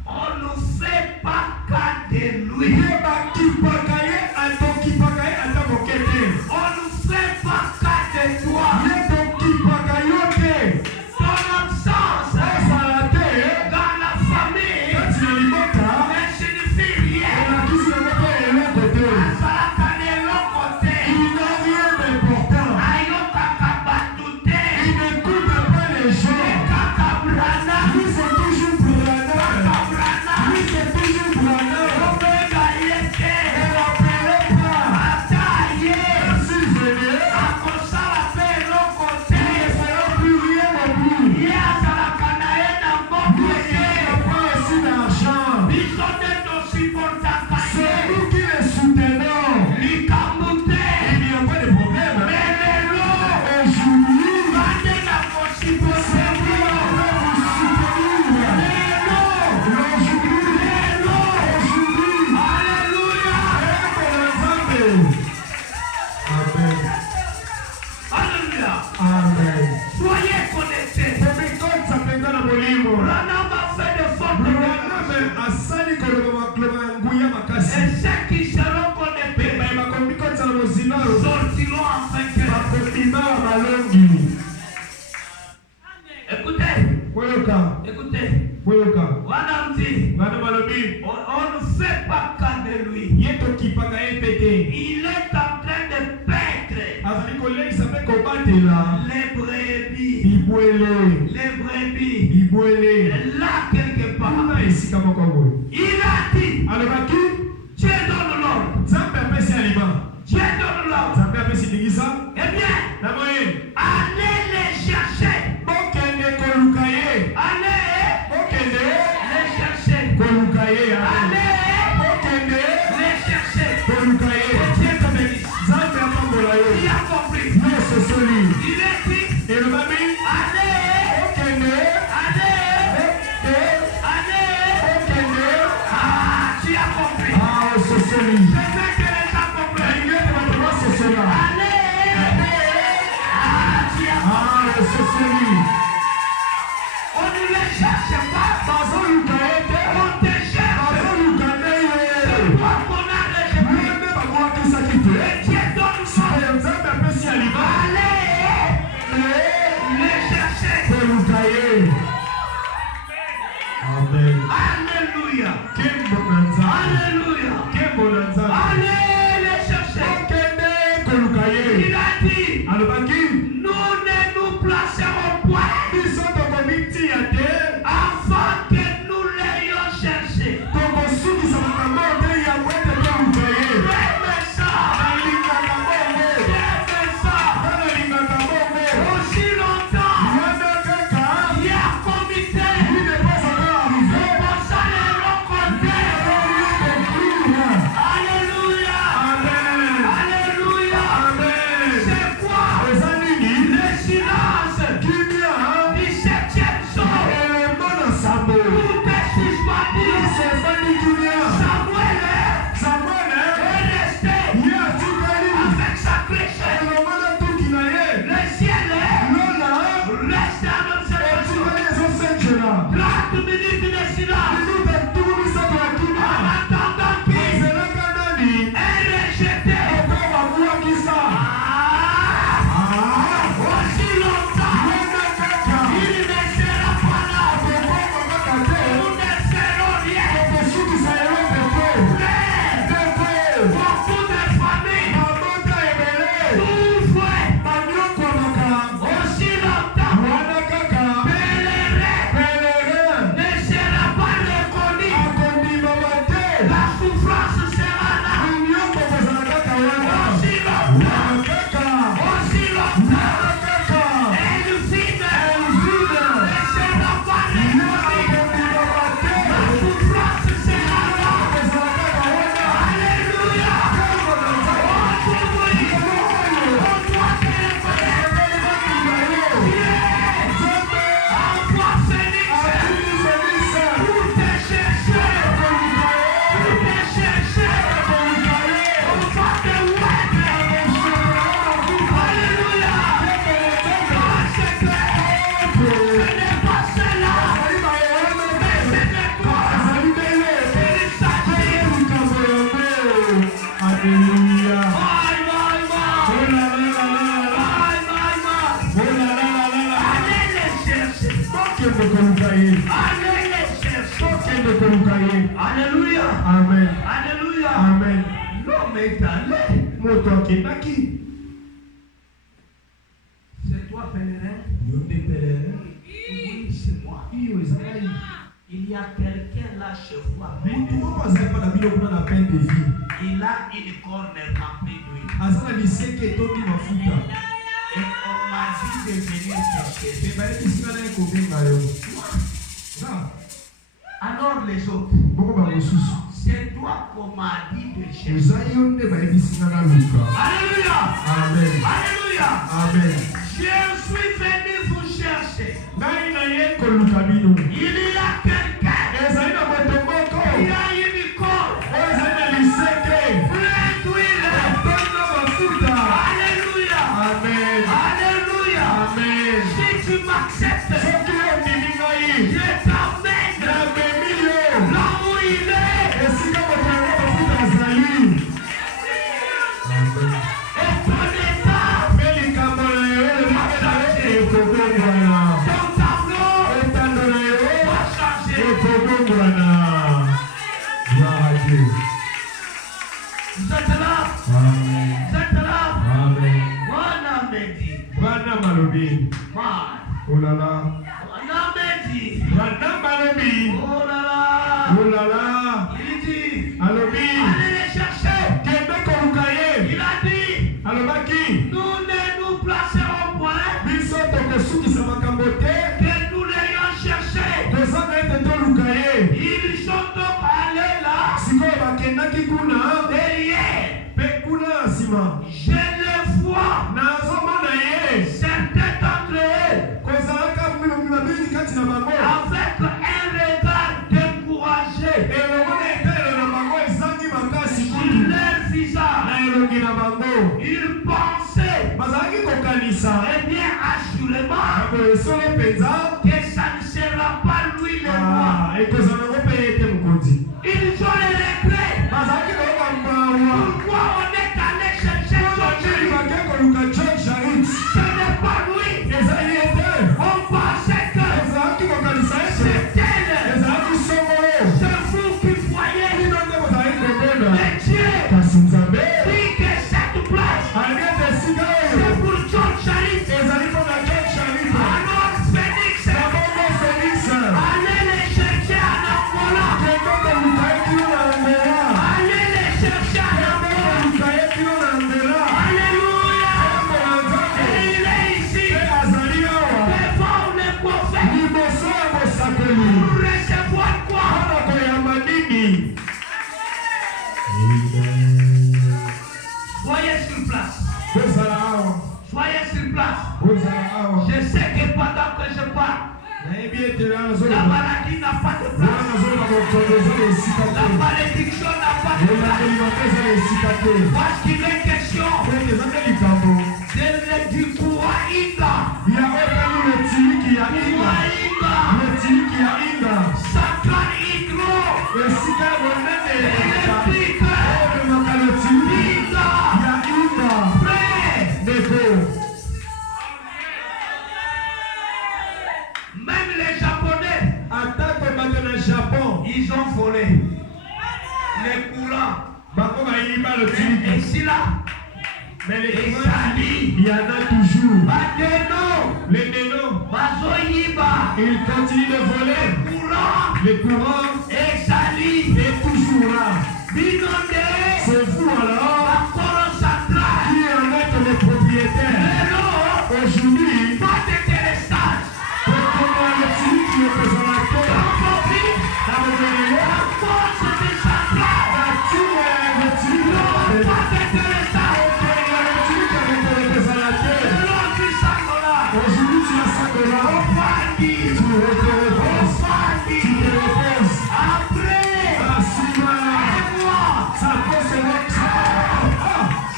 On ne fait pas cas de lui. Ye bakipaka ye atokipaka ye ata moke te. On ne fait pas cas de toi. Ye tokipaka yo te. Ton absence Osala te. dans la famille Kati na libota. ne signifie rien. Elakisi yango mpe eloko te. Azalaka na eloko te. Il n'a rien d'important. Ayokaka bato te. Il n'écoute pas les gens. Kaka brana. Lui c'est toujours Branham. Kaka brana. Lui c'est toujours Branham. Omega ye te. Ne l'appelez pas. Ata ye. Si venez, Akosala mpe eloko te. il ne fera plus rien non plus. Ye azalaka na ye na mboko Lui il te. n'a pas aussi d'argent. Biso nde tosupportaka C'est ye. nous qui les soutenons. Likambo te. Il n'y a pas de problème. Mais lelo. Aujourd'hui, Bande na kosupporte bino. Lelo. Alléluia. Alléluia. Soyez connectés. Branham a fait de fortes déclarations. Et ceux qui seront connectés sortiront en vainqueur. Écoutez, écoutez. Branham dit, on ne fait pas cas de lui. Il est en train de perdre les brebis. Les brebis. Là quelque part. Il a dit, Dieu donne l'ordre. Dieu donne l'ordre. Eh bien, allez les chercher. Allez les chercher. Allez les chercher. Que Dieu te bénisse. Il a compris. Il est dit, allez, ah, tu as compris. Je veux que les gens comprennent. Allez, ah, tu as compris. On ne les cherche pas. On te cherche. C'est toi qu'on a rejeté. Et Dieu donne l'ordre. Allez Nous ne nous placerons point avant que nous l'ayons cherché. Aussi longtemps, il y a un comité pour ça les rencontrer. Alléluia. Alléluia. C'est quoi? Le silence du 17e jour. Tout est suspendu. Samuel est resté avec sa flèche. Le ciel reste à l'observation. 30 minutes de silence. En attendant qu'il est rejeté. Aussi longtemps, il ne sera pas là. Nous ne serons rien. Beaucoup de familles souffrent. Aussi longtemps, pèlerin ne sera pas reconnu. La souffrance sera là. Aussi longtemps, une fille ne sera pas reconnue. La souffrance sera là. Alléluia. Aujourd'hui, on doit téléphoner. Envoie Phoenix pour te chercher. On va te web. Alléluia. Parce que ce n'est pas cela, mais c'est de toi qu'il s'agit. Alléluia. Allez les chercher. Allez les chercher. Alléluia. Amen. Alléluia. Amen. L'homme est allé. Moto akendaki. C'est toi, pèlerin? Yonde pèlerin. Oui, c'est moi. Iyo ezalai. Il y a quelqu'un là chez vous. Mutu moko azali pa na bino kuna na peine de vie. Il a une corne remplie d'huile. Aza na liseke etondi mafuta. Et on m'a dit de venir te chercher. Pe bayebisika na ye kobenga yo. Alors les autres, Boko bamosusu. c'est toi qu'on m'a dit de chercher. Eza yo nde bayebisika na luka. Alléluia. Amen. Alléluia. Amen. Je suis venu vous chercher. Ngai na ye koluka bino. Il y a quelqu'un Ezali na moto moko. qui a une corne Ezali na liseke. pleine d'huile. Etondi na mafuta. Alléluia. Amen. Alléluia. Amen. Si tu m'acceptes, Soki ondimi ngai. je t'emmène Namemi yo. là où il est. Esika moto yango mafuta azali. Amen. Et ton état, Mpe likambo na yo ekobongwana. ton tableau Etando na yo va changer. ekobongwana. Gloire à Dieu. Vous êtes là? Amen. Vous êtes là? Amen. Bwana me dit, Bwana malobi. man. Oh là là. Bwana me dit, Bwana malobi. oh là là. Oh là là. Il dit, Alobi. allez les chercher. Kende koluka ye. Il a dit, Alobaki. nous ne nous placerons point Biso tokosukisa makambo te. que nous l'ayons cherché. Kozanga ete toluka ye. Ils sont donc allés là, Sikoyo bakendaki kuna. derrière. Mpe kuna na nsima. Je les vois, Nazomona ye. certains d'entre eux, Kozalaka mabini kati na bango. avec un regard découragé Elongo na etalelo na bango ezangi makasi sur kutu. leur visage. Na elongi na bango. Ils pensaient, Bazalaki kokanisa. eh bien, assurément, Boye solo mpenza. que ça ne sera pas lui le roi. Ekozala ngo mpe ye te mokonzi. Ils ont le regret. Bazalaki koyoka mawa. Pourquoi on est allé chercher son Bakeli Dieu? bake koluka John Charit. Ce n'est pas lui. Ezali ye te. On pensait que Ezalaki kokanisa ete. c'est elle. Ezalaki songolo. C'est vous qui voyez. Bino nde bozalaki komona. Mais Dieu Kasi Nzambe dit que cette place, alobi ete esika oyo c'est pour John Je sais que pendant que je parle, la maladie n'a pas de place. La malédiction n'a pas de place. Parce qu'il est question du Kouaïda. Satan Hydro. Même les Japonais, ils ont volé les courants. Et ici là, mais les il y en a toujours. Les dénos, ils continuent de voler. Les courants, et toujours là. C'est vous alors qui en êtes les propriétaires. Aujourd'hui, pas de téléstage. Pourquoi le type qui est présent à la terre? La force des centrales. La type le type pas de téléstage. Aujourd'hui, tu as 5 $. Tu te reposes. Après, ça peut se mettre.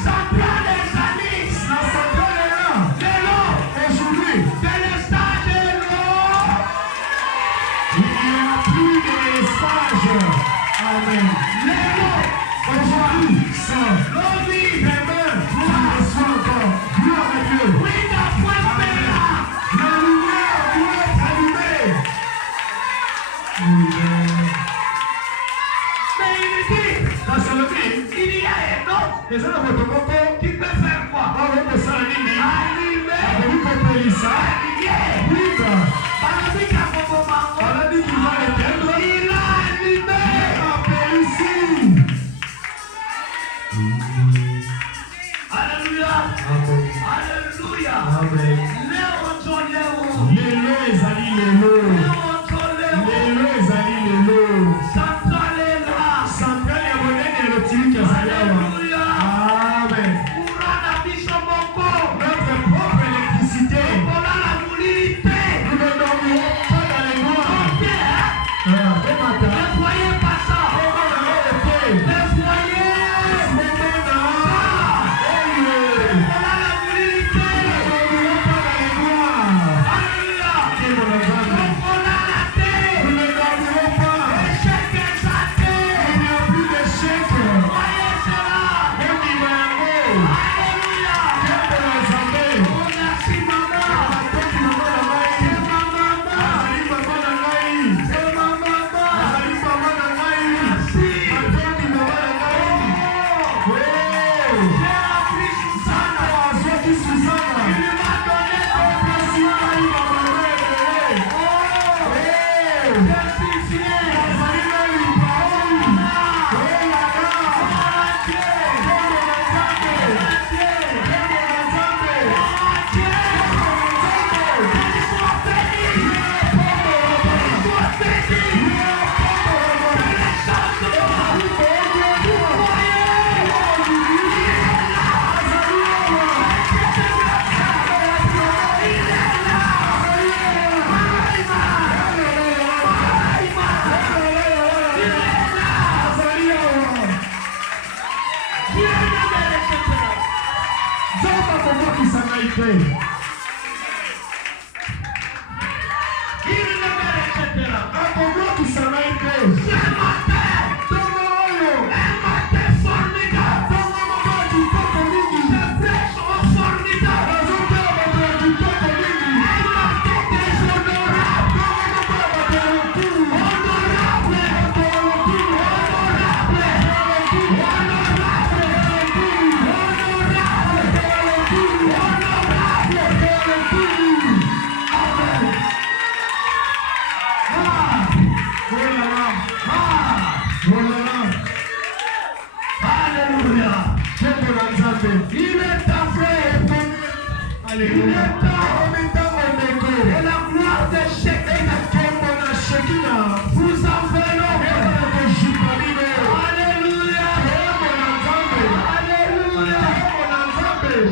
Centrale des amis. La centrale est là. Aujourd'hui, délestage est là. Il n'y a plus de délestage. Amen. Aujourd'hui, ça. Demain, tu reçois encore. Gloire à Dieu. La lumière doit être allumée. Mais il dit, il y a un homme qui peut faire quoi? Allumer. Il a allumé. Alléluia. Alléluia.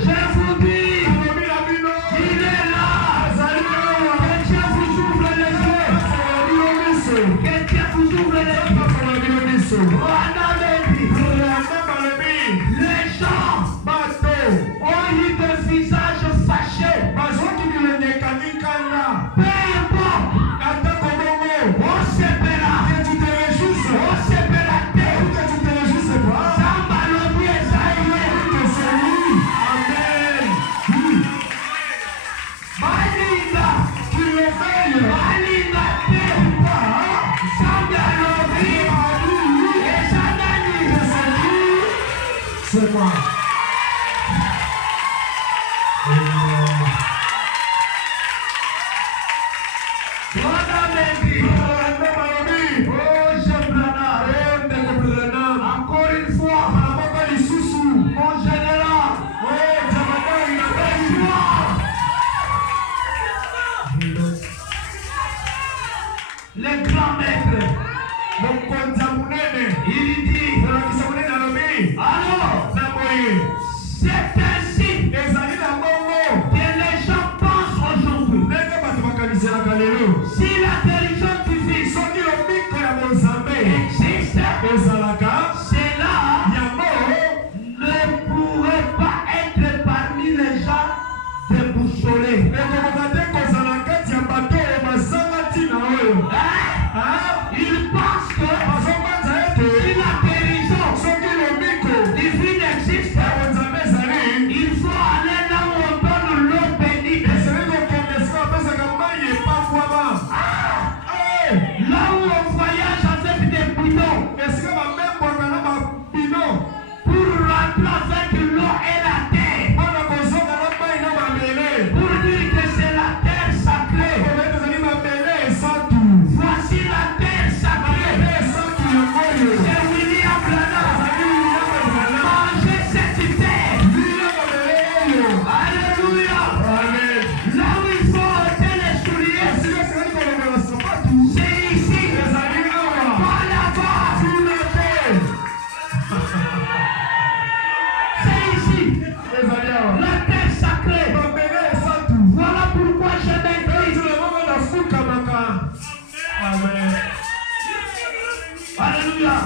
Je vous dis, il est Les gens ont eu des visages fâchés. Peu importe. On se paiera. On se paiera. Samba lobi esaïe. Amen. Balinga. Balinga te. Samba lobi. Esanani. C'est moi. Encore une fois, mon général, les grands maîtres, il dit, alors, c'est ainsi que les gens pensent aujourd'hui. Si la religion du Fils existe, cela ne pourrait pas être parmi les gens déboussolés. Ils pensent que si la religion divine existe, il faut aller là où on donne l'eau bénite. Là où on voyage avec des bidons pour rentrer avec l'eau et la terre. Pour dire que c'est la terre sacrée. Voici la terre sacrée. C'est William Branham. Mangez cette terre. Alléluia. Là où il faut ôter les souliers, c'est ici. Pas là-bas. C'est ici. La terre sacrée. Voilà pourquoi je m'écris. Alléluia.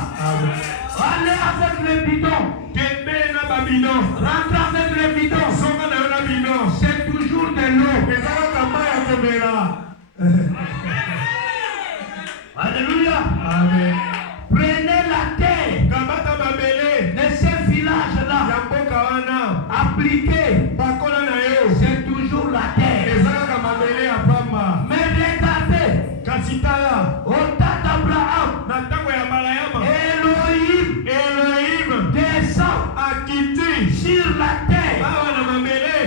Allez avec le bidon. Rentre avec le bidon. C'est toujours de l'eau. Alléluia. Prenez la terre de ce village-là. Appliquez. C'est toujours la terre. Mais regardez. Au temps d'Abraham, Elohim descend sur la terre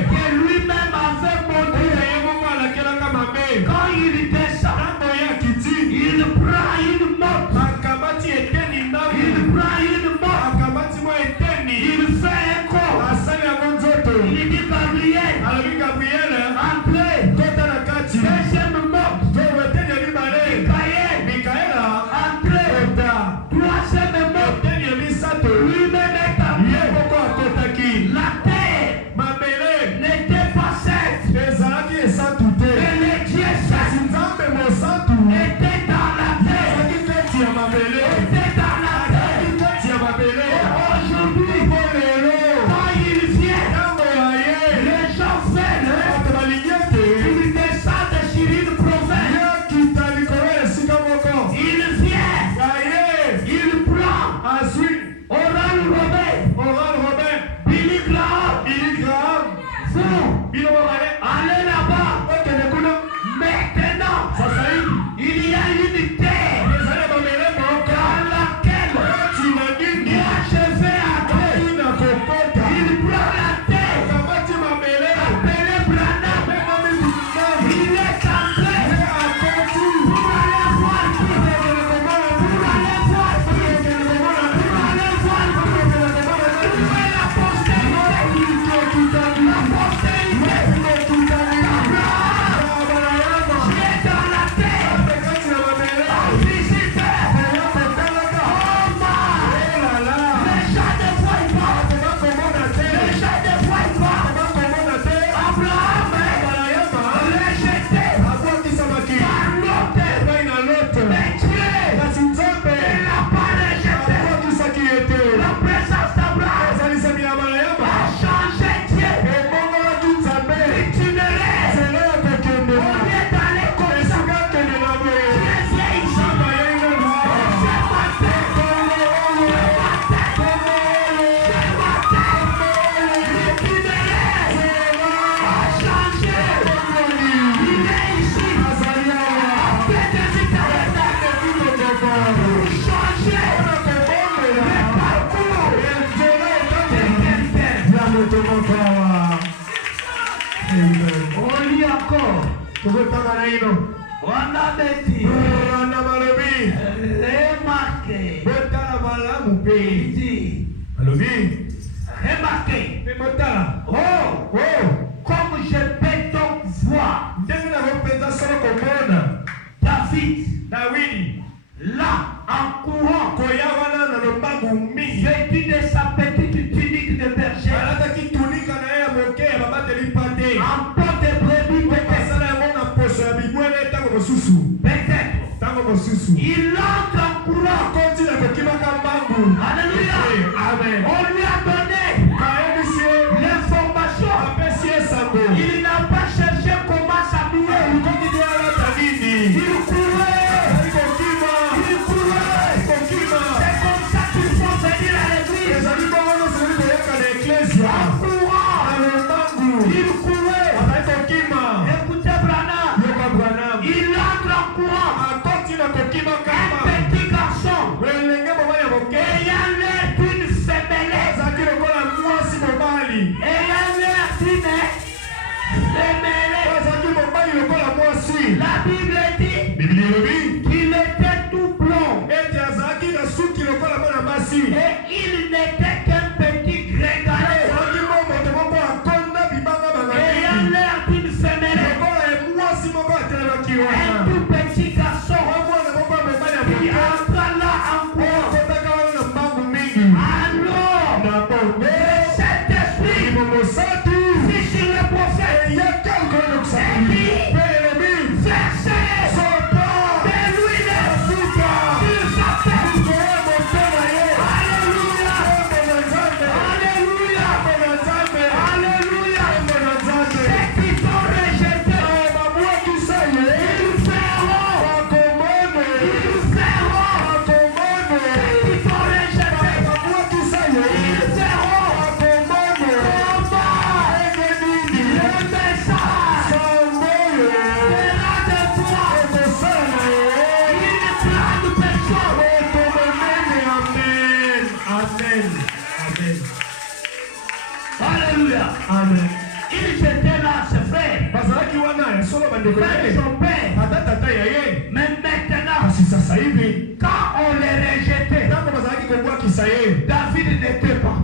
que lui-même avait monté. Quand il descend, il prend une motte. Il fait un corps. Il dit Gabriel, entrez. Deuxième motte. Michael, entrez. Troisième motte. Lui-même est arrivé. La terre n'était pas sainte. Et les dieux saints On a dit, remarquez, il dit, remarquez, comme je peux donc voir David, là, en courant, vêtu de sa petite tunique de berger, en peau de brebis, peut-être, il entre en courant. Alléluia. Amen. On lui a donné l'information. Il n'a pas cherché comment s'habiller. Il courait. C'est comme ça qu'il faut venir à l'église. En courant. Il courait. Écoutez Branham. Il entre en courant. Un petit garçon ayant l'air d'une faiblesse. Ayant l'air d'une faiblesse. La Bible dit qu'il était tout blond. Et il n'était qu'un petit grégaire. Ayant l'air d'une faiblesse. Un tout petit garçon qui entra là en courant. Alors, le Saint-Esprit fit sur le prophète et dit, versez de l'huile sur sa tête. Alléluia. Alléluia. Alléluia. Ceux qui sont rejetés, ils verront. Ils verront. Ceux qui sont rejetés, ils verront. Alléluia. Amen. Il était là, ses frères, frère de son père. Mais maintenant, quand on les rejetait, David n'était pas.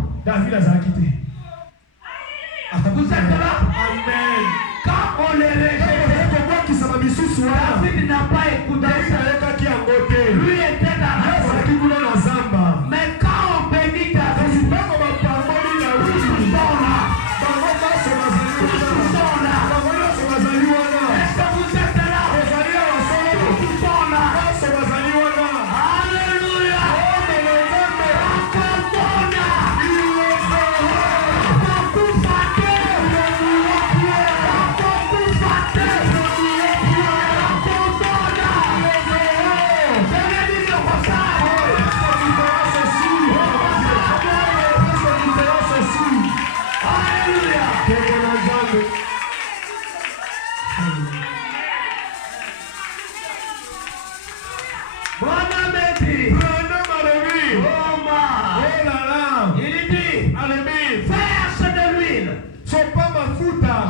Vous êtes là? Amen. Quand on les rejetait, David n'a pas écouté ça. Lui était dans la zone. Mais quand on bénit David, tous sont là. Tous sont là. Est-ce que vous êtes là? Tous sont là. Alléluia.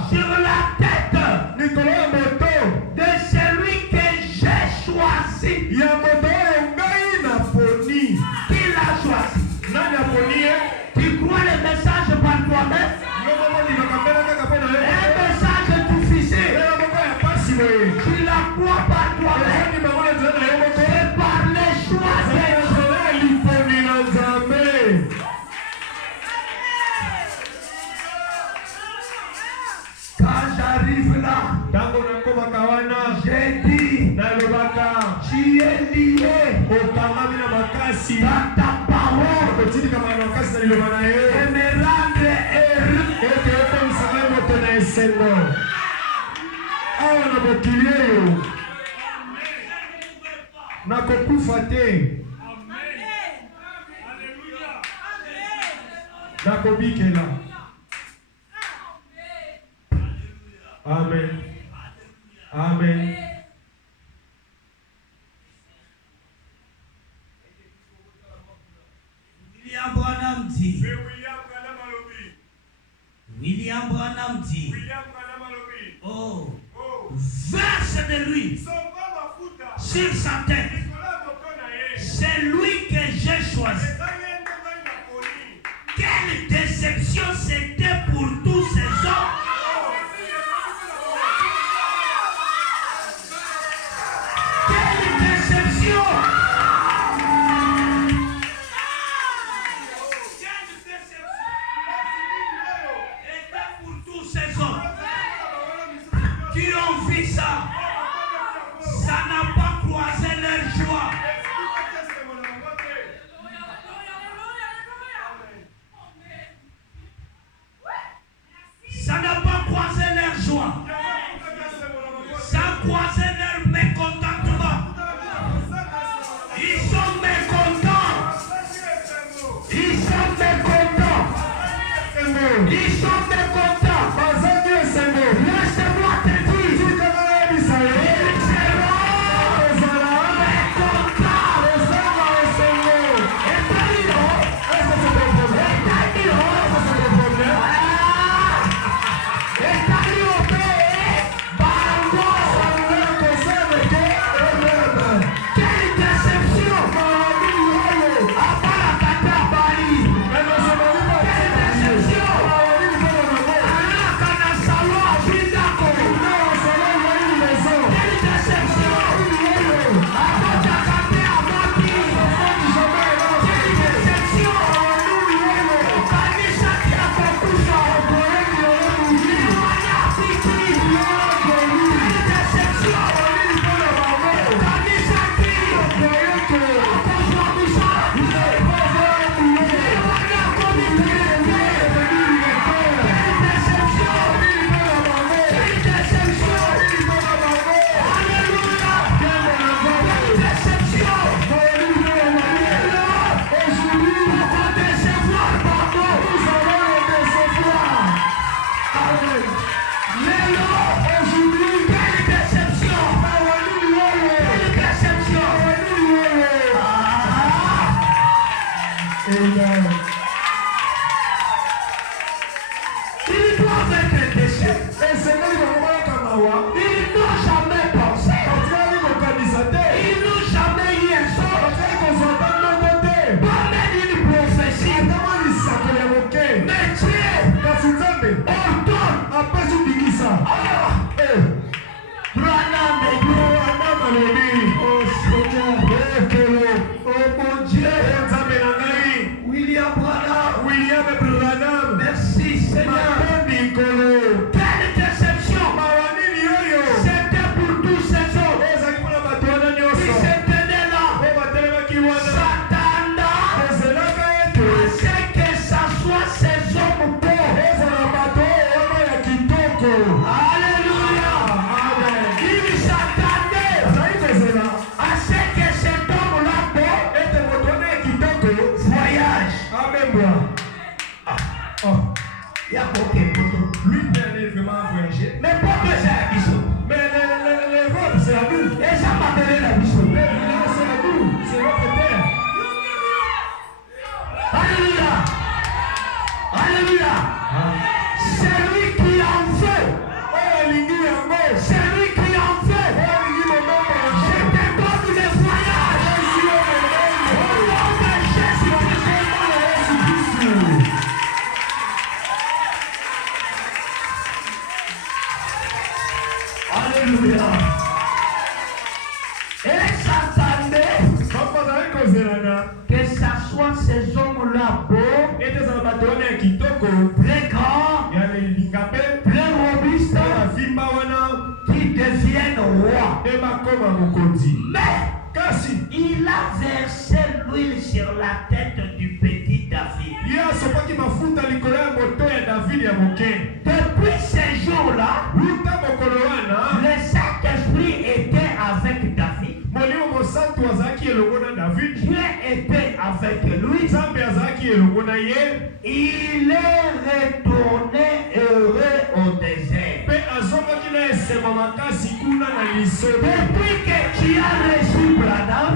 Sur la tête de celui que j'ai choisi. Qui l'a choisi? Tu crois le message par toi-même? Un message difficile. Tu la crois par toi-même. C'est par les choix de Dieu. Quand j'arrive là, j'ai dit, tu es lié dans ta parole et me rendre heureux. nakokufa te, nakobikela. Amen. Amen. William Branham dit. William Branham dit. Oh, verse de l'huile sur sa tête. C'est lui que j'ai choisi. Quelle déception c'était pour tous ces hommes. Quelle déception. Était pour tous ces hommes qui ont vu ça. Ça n'a pas croisé leur joie. Ça n'a pas croisé leur joie. Ça a croisé leur mécontentement. Ils sont mécontents. Ils sont mécontents. Ils sont mécontents. Laisse-moi te dire. Ils seront que ça soit ces hommes-là beaux, très grands, très robustes, qui deviennent rois. Mais il a versé l'huile sur la tête du petit David. Depuis ces jours-là, le Saint-Esprit était avec David. Dieu était avec lui. Il est retourné heureux au désert. Depuis que tu as reçu Branham,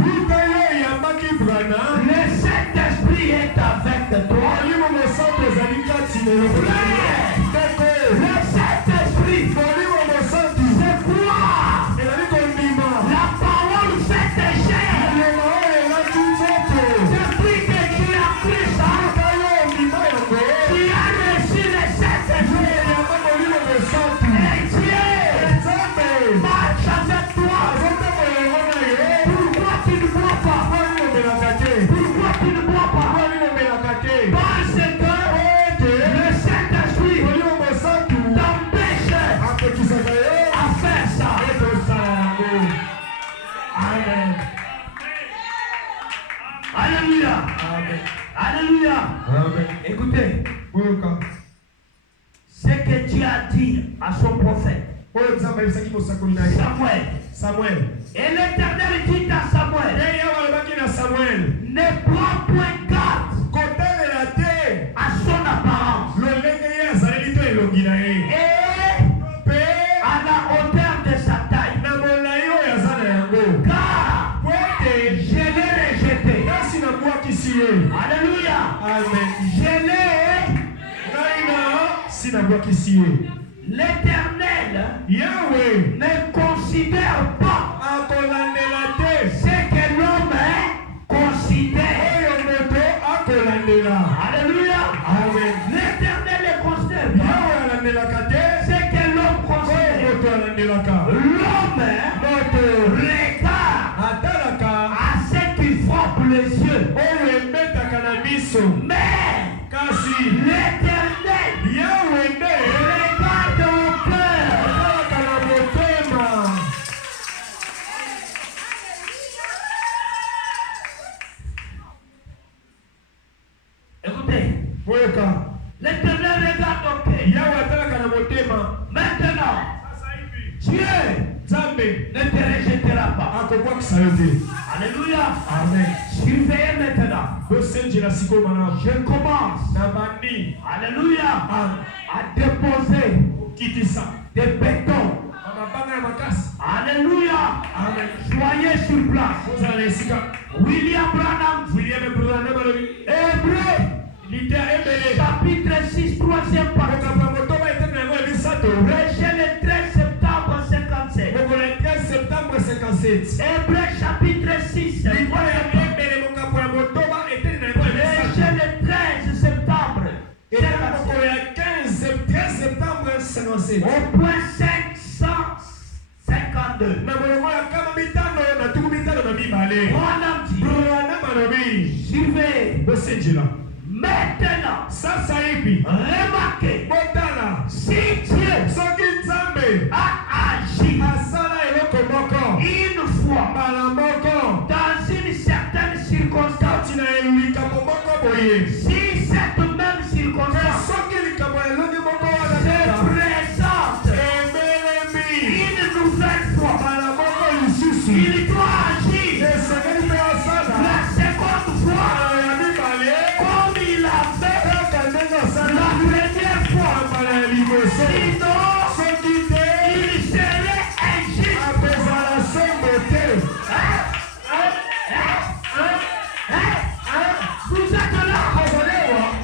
le Saint-Esprit est avec toi. Le Saint-Esprit, c'est quoi Alléluia. Amen. Écoutez. Boyoka. Ce que Dieu a dit à son prophète. Samuel. Et l'Éternel dit à Samuel. Ne prends point garde à son apparence. Et à la hauteur de sa taille. Car je l'ai rejeté. Alléluia. Amen. Je l'ai. L'Éternel ne considère pas ce que l'homme considère. Alléluia. Amen. L'Éternel ne considère pas ce que l'homme considère. L'homme regarde à ce qui frappe les yeux. Mais l'Éternel regarde au cœur. Écoutez, l'Éternel regarde au cœur. Maintenant, Dieu ne te rejettera pas. Alléluia. Amen. Surveillez maintenant. Je commence. Alléluia. À déposer des bétons. Alléluia. Soyez sur place. William Branham. Hébreu. Chapitre 6, 3e partie. Prêché le 13 septembre 57. Hébreu chapitre 6. Prêché le 13 septembre. Au point 552. Branham dit. Surveillez. Maintenant, remarquez, si Dieu a agi une fois dans une certaine circonstance, si cette même circonstance se présente une nouvelle fois, il doit agir la seconde fois comme il a fait la première fois. Sinon, il serait injuste. Vous êtes là?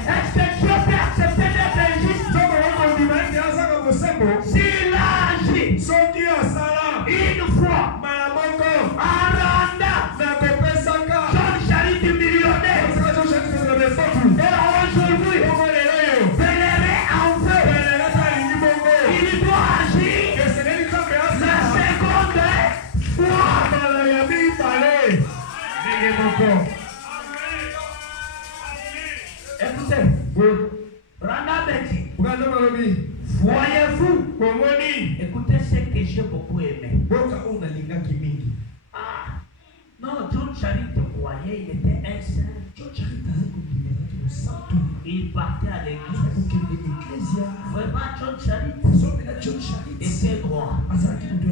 Est-ce que Dieu peut accepter d'être injuste? S'il a agi une fois en rendant John Charit millionnaire, et aujourd'hui vénéré en feu, il doit agir la seconde fois. Écoutez, Branham dit, voyez-vous, écoutez ce que j'ai beaucoup aimé. Ah, non, John Charit croyait, il était un saint. Il partait à l'église. Vraiment, John Charit était droit.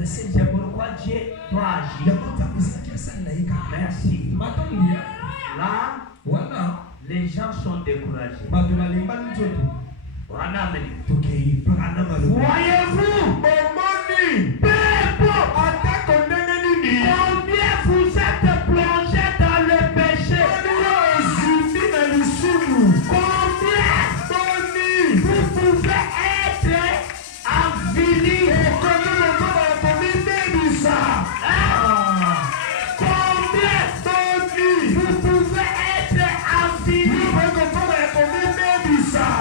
C'est pourquoi Dieu doit agir. Merci. Là, les gens sont découragés. Voyez-vous, peu importe combien vous êtes plongé dans le péché, combien vous pouvez être envilis, combien vous pouvez être envilis.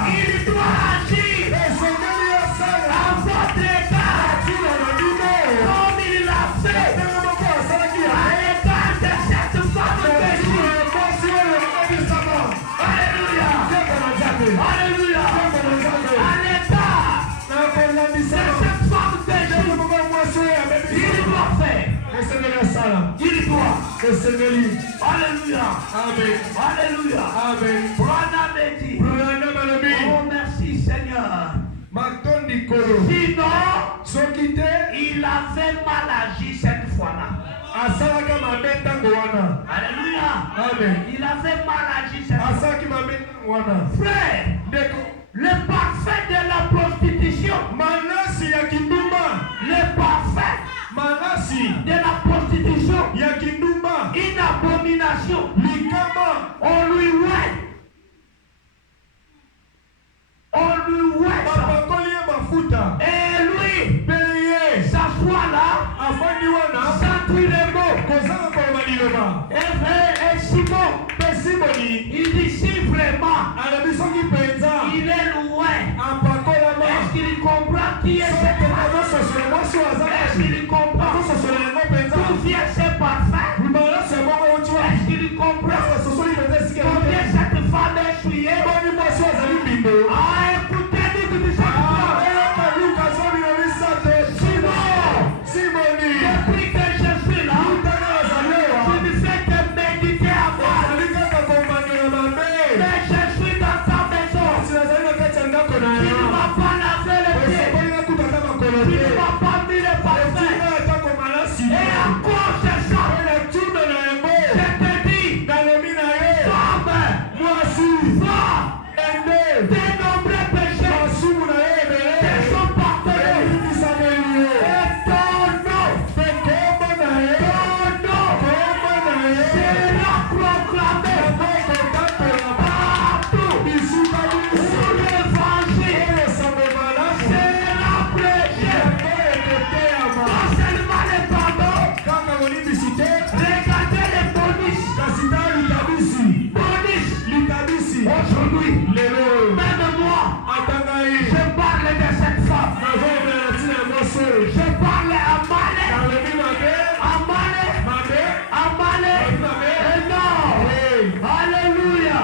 Il doit agir à votre égard comme il l'a fait à l'égard de cette femme péchée. Alléluia. Alléluia. À l'égard de cette femme péchée, il doit faire. Il doit. Alléluia. Amen. Alléluia. Amen. Branham dit. Oh merci Seigneur. Sinon, il avait mal agi cette fois-là. Alléluia. Amen. Il avait mal agi cette fois-là. Frère, le parfait de la prostitution. Le parfait de la prostitution. Une abomination. On lui ouait. Et lui, s'assoit là, tranquillement. Et Simon, il dit si vraiment il est loin, est-ce qu'il comprend qui est cette femme? Est-ce qu'il comprend d'où vient ce parfum? Est-ce qu'il comprend combien cette femme est souillée? Ah, écoutez-nous de cette femme. Depuis que je suis là, tu ne fais que méditer à moi. Mais je suis dans ta maison. Tu ne m'as pas lavé les pieds. Tu ne m'as pas mis les parfums. Et à cause de ça, je te dis, femme, tes nombreux péchés te sont pardonnés. Et ton nom sera proclamé partout où l'évangile sera prêché. Non seulement les pardons, regardez les bonus. Aujourd'hui, même moi, je parle de cette femme. Je parle à Malé. Et non. Alléluia.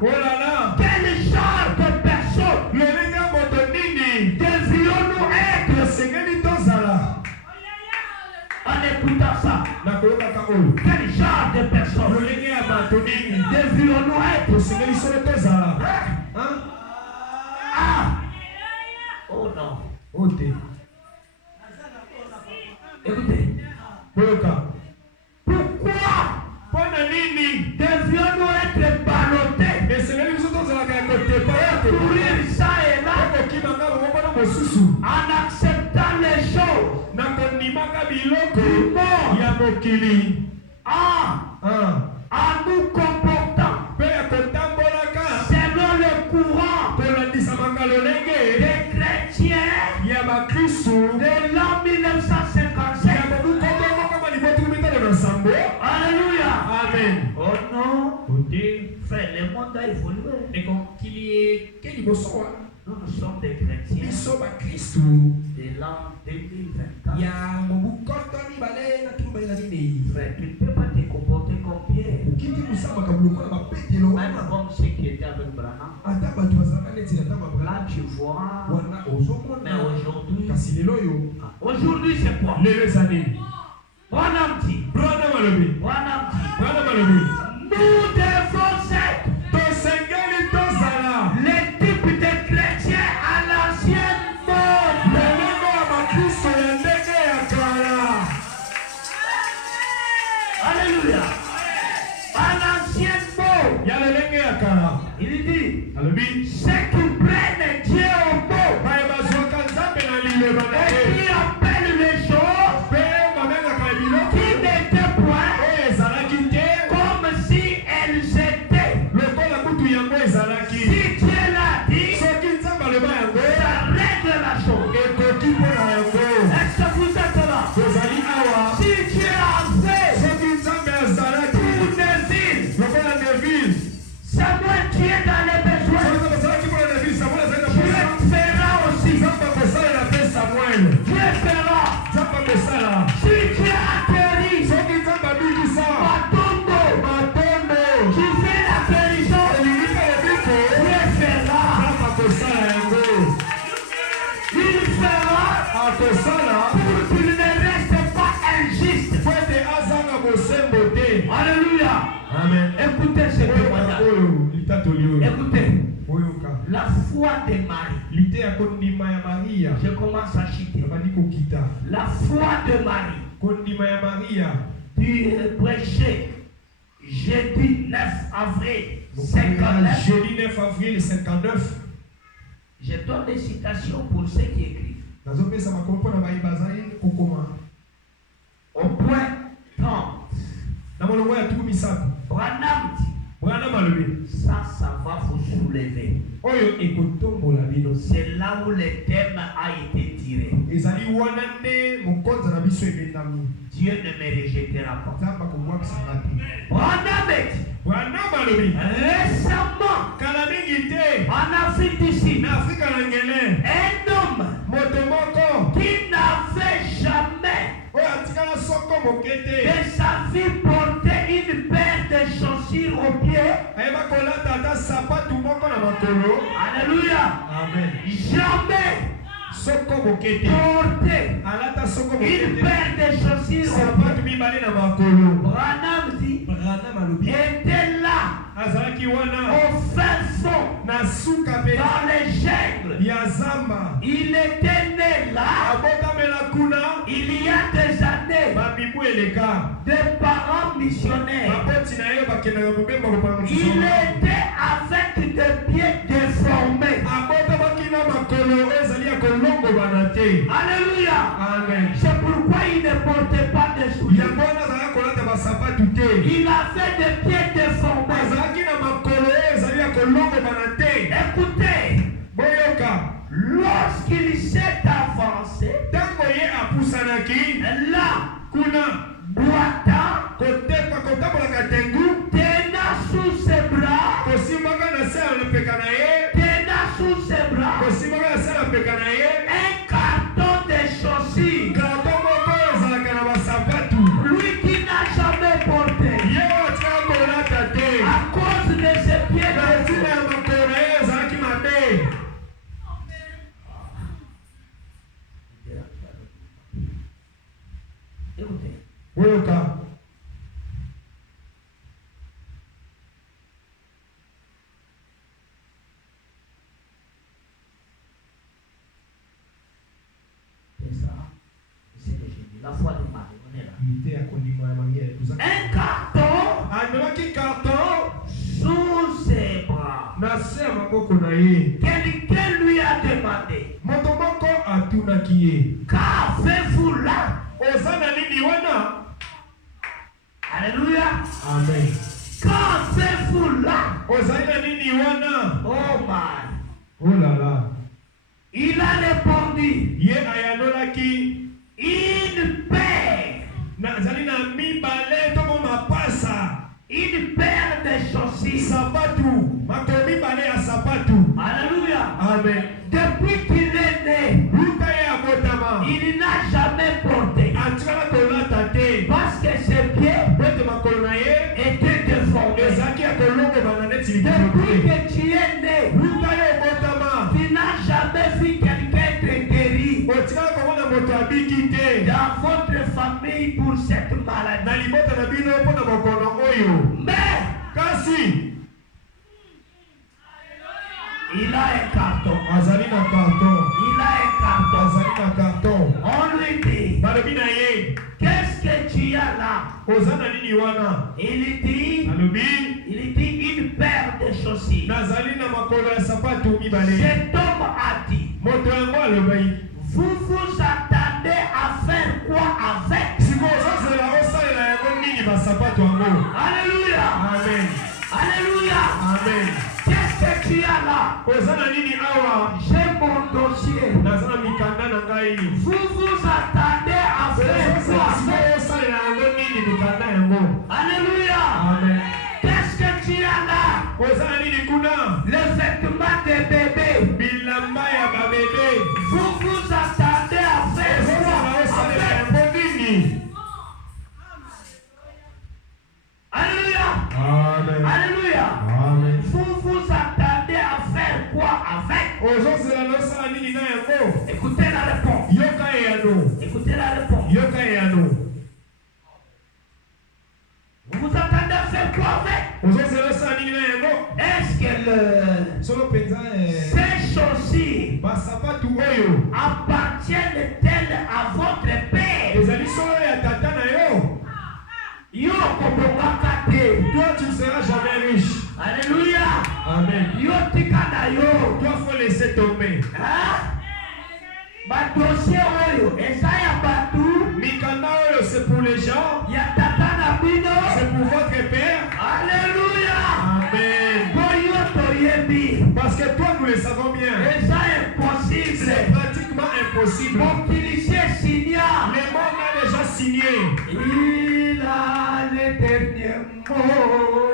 Oh là là. Quel genre de personne devions-nous être en écoutant ça? Quel genre de personne devions-nous être? Ah! Oh non. Écoutez. Pourquoi devions-nous être ballottés? Courir ça et là en acceptant les choses du monde. En nous comportant selon le courant des chrétiens de l'an 1957. Alléluia. Amen. Oh non. Frère, le monde a évolué. Nous sommes des chrétiens de l'an 2024. Frère, tu ne peux pas te comporter comme Pierre. Même comme ceux qui étaient avec Branham. Là, tu vois. Mais aujourd'hui, c'est quoi? Branham dit. Nous devons être les types de chrétiens à l'ancienne mode. Alléluia. À l'ancienne mode. Il dit, ceux qui prennent Dieu au mot et qui appellent les choses qui n'étaient point comme si elles étaient. Si Dieu l'a dit, ça règle la chose. Est-ce que vous êtes là? Si Dieu a fait pour des villes, Samuel qui est dans les besoins, Dieu fera aussi. Dieu fera. Si Dieu a guéri Matombo, qui fait la guérison, Dieu fera. Écoutez, la foi de Marie. Je commence à chuter. La foi de Marie. Tu prêchais jeudi 9 avril 59. Jeudi 9 avril 59. Je donne des citations pour ceux qui écrivent. Au point 30. Branham dit, ça va vous soulever. C'est là où le thème a été tiré. Dieu ne me rejettera pas. Branham dit, récemment, en Afrique d'ici, un homme qui n'avait jamais de sa vie porté une paire de chaussures aux pieds. Alléluia. Amen. Jamais porté une paire de chaussures aux pieds. Branham dit, était là au fin fond, dans les jungles. Il était né là il y a des années, des parents missionnaires. Il était avec des pieds déformés. Alléluia. Amen. C'est pourquoi il ne portait pas de souliers. Il avait des pieds déformés. Écoutez, lorsqu'il s'est avancé, là, boitant, tenant sous ses bras, un carton de chaussures. Lui qui n'a jamais porté, à cause de ses pieds déformés. Écoutez. C'est ça. C'est ce que j'ai dit. La foi de Marie. On est là. Un carton sous ses bras. Quelqu'un lui a demandé, qu'avez-vous là? Alléluia. Amen. Qu'avez-vous là? Oh my. Oh là là. Il a répondu, une paire. Une paire de chaussures. Alléluia. Amen. Depuis qu'il est né, il n'a jamais porté. Parce que ses pieds étaient déformés. Depuis que tu es né, tu n'as jamais vu quelqu'un être guéri dans votre famille pour cette maladie. Mais il a un carton. Il a un carton. On lui dit, qu'est-ce que tu as là? Il dit une paire de chaussures. Cet homme a dit, vous vous attendez à faire quoi avec? Alléluia. Amen. Alléluia. Amen. Qu'est-ce que tu as là? J'ai mon dossier. Vous vous attendez à faire quoi? Alléluia. Amen. Qu'est-ce que tu as là? Les vêtements des bébés. Vous vous attendez à faire quoi? Alléluia. Amen. Alléluia. Amen. Vous vous attendez à faire quoi avec? Écoutez la réponse. Écoutez la réponse. Vous vous attendez à faire quoi avec? Est-ce que appartiennent-elles à votre père? ezali solo ya tata na yo. Yo kobongaka te. Toi tu ne seras jamais riche. Alléluia. Amen. Yo tika na yo. Toi faut laisser tomber. Badossier oyo eza ya batu. Mikanda oyo c'est pour les gens. Ya tata na bino. C'est pour votre père. Alléluia. Amen. Boyo toyebi. Parce que toi nous le savons bien. Eza impossible. C'est pratiquement impossible. Mokilisé signa. Le monde a déjà signé. Il a le dernier mot.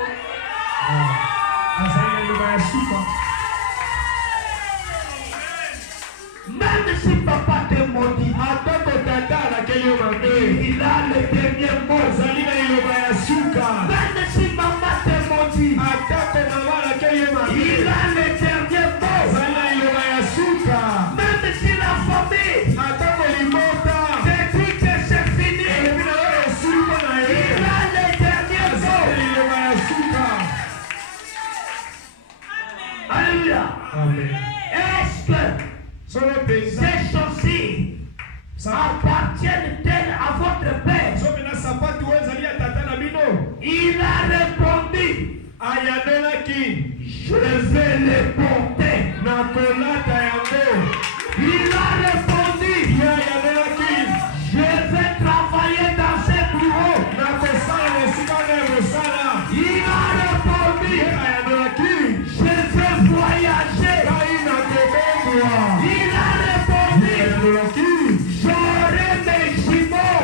Même si papa te maudit, il a le dernier mot. Même si maman te maudit, il a le dernier mot. Même si la famille te dit que c'est fini, il a le dernier mot. Alléluia. Est-ce que ces choses-ci appartiennent-elles à votre père? Il a répondu, je vais les porter. Il a répondu, je vais travailler dans ces bureaux. Il a répondu, je vais voyager. Il a répondu, j'aurai mes jumeaux.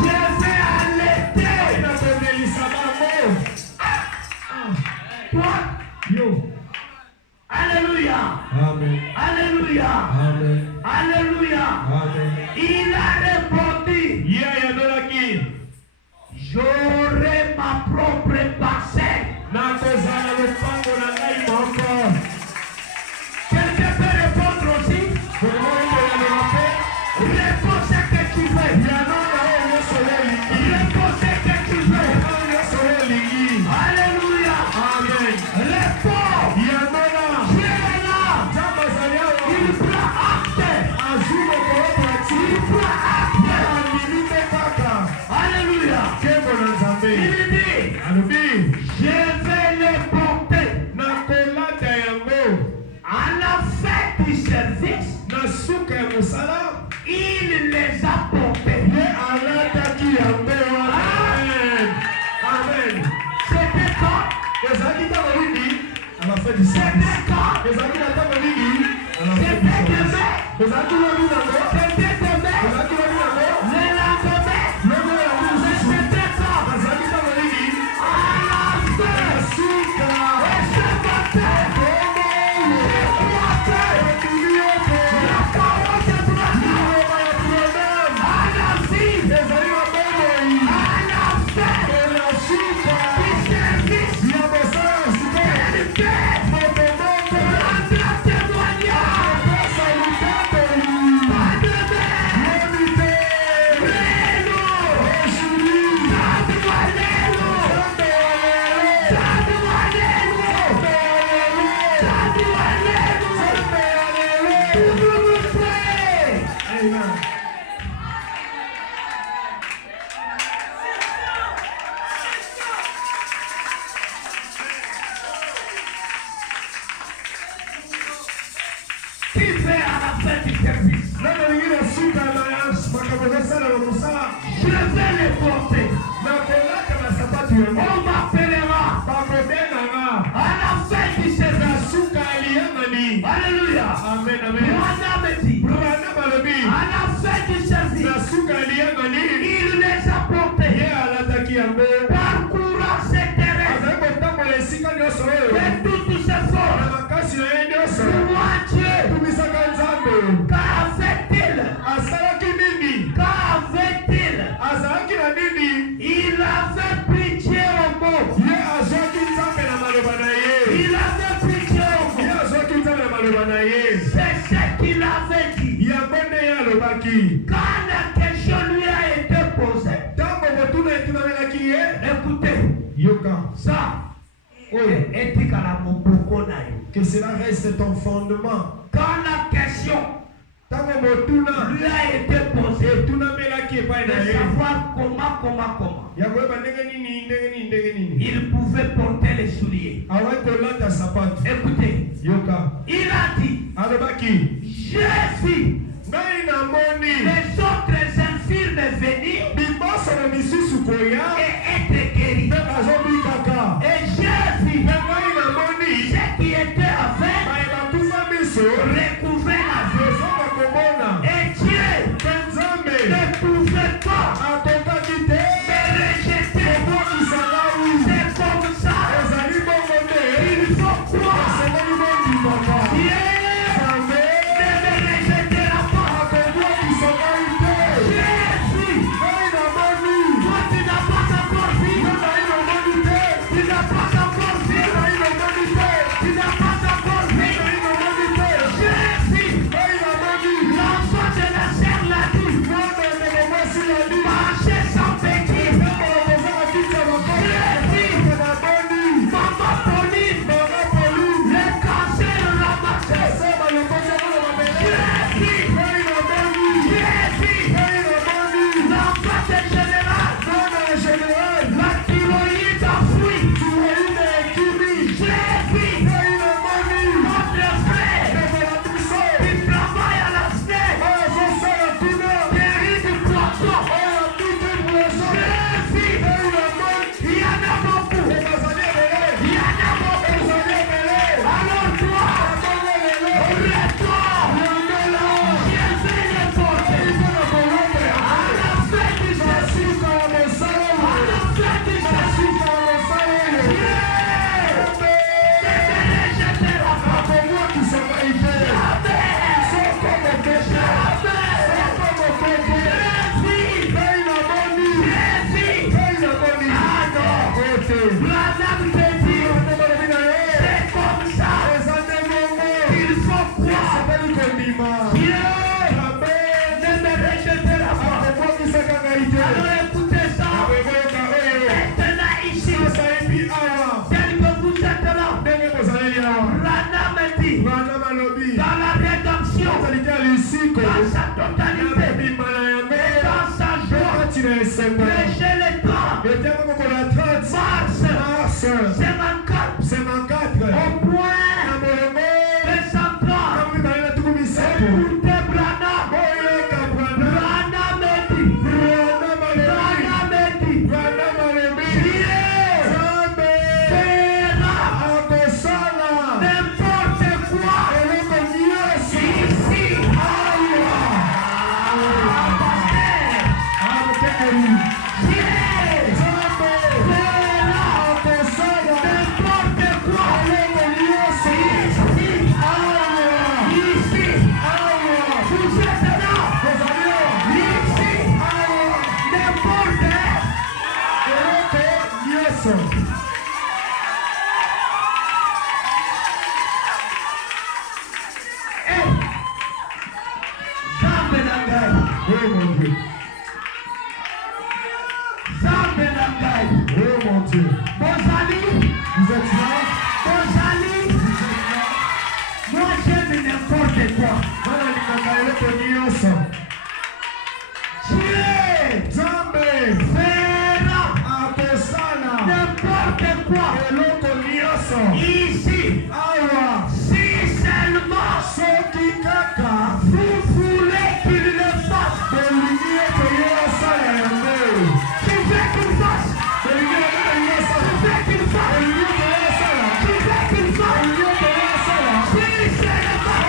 Je vais allaiter. Toi, alléluia. Amen. Alléluia. Amen. Alléluia. Amen. Il a répondu, j'aurai ma propre parcelle. Quelqu'un peut répondre aussi? Réponds ce que tu veux. Réponds ce que tu veux. Alléluia. Amen. Réponds. Dieu est là. Il prend acte. Il prend acte. Alléluia. Il dit, je vais les porter à la fête du service. Il les a portés. C'était quand? C'était quand? C'était demain. C'était demain. Le lendemain. C'était quand? À la fête. Et ce matin, la parole de Branham à la vie, à la fête du service, vérité, rendra témoignage. Pas de mer, Lélo, Saduanelo, toujours nous frères. Amen. Qui fait à la fête du service? Je vais les porter. On m'appellera à la fête du service. Alléluia. Amen. Branham dit, à la fête du service, il les a portés. Parcourant ces terrains, fait toutes ses forces. Louange Dieu. Que cela reste ton fondement. Quand la question lui a été posée de savoir comment, il pouvait porter les souliers. Écoutez, il a dit, Jésus, les autres infirmes venus et étaient guéris. Et Jésus, ceux qui étaient avec, recouvraient la vie. Et Dieu ne pouvait pas me rejeter. C'est comme ça. Il faut croire. Dieu ne me rejettera pas. Jésus, toi tu n'as pas encore vu. Tu n'as pas encore vu. Tu n'as pas encore vu. Jésus, l'enfant de la serre l'a dit. Marchez sans pétir. Jésus, maman Pauline, le cancer ramassé. Jésus, l'enfant de général, la thyroïde enfouie. Jésus, notre frère, il travaille à la SNEC, guéri du poisson. Jésus, il y en a beaucoup. Il y en a beaucoup. Alors toi, retourne. Jésus est porté. À la fin du Jésus. À la fin du Jésus. Dieu ne me rejettera pas. Madame te dit, c'est comme ça. Il faut croire. Dieu ne me rejettera pas. Alors écoutez ça. Maintenant ici, tel que vous êtes là, Rana me dit, dans la rédemption, dans sa totalité, et dans sa joie, prêchez les temps. Mars 54, au point 230, écoutez Branham me dit, Dieu fera n'importe quoi ici. Moi j'aime n'importe quoi. Dieu fera n'importe quoi ici. Si seulement vous voulez qu'il le fasse. Tu veux qu'il fasse. Tu veux qu'il fasse. Tu veux qu'il fasse. Si seulement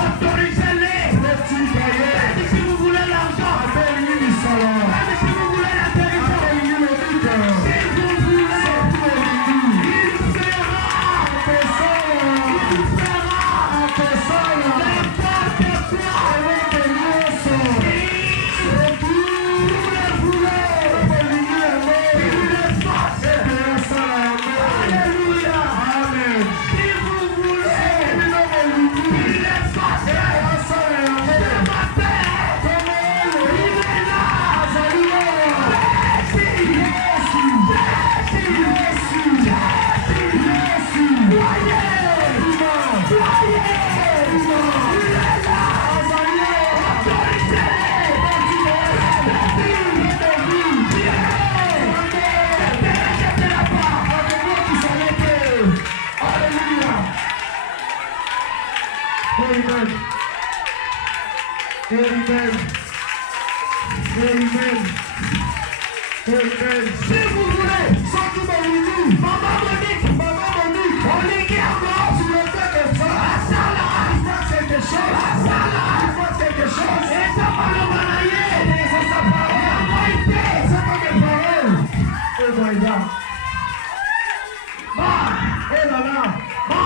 autorisez-le. Autorisez-les. Si vous voulez l'argent, même si vous voulez la Amen. Amen. Amen. Si vous voulez, Sorti dans l'unité. Maman Monique, on les garde. Tu veux faire quelque chose. La salle, Il faut quelque chose. la salle. Il faut quelque chose. Et ça va le balayer. C'est sa parole. La moitié. C'est pas mes paroles. Oh my God. Bah, Oh là là. bah,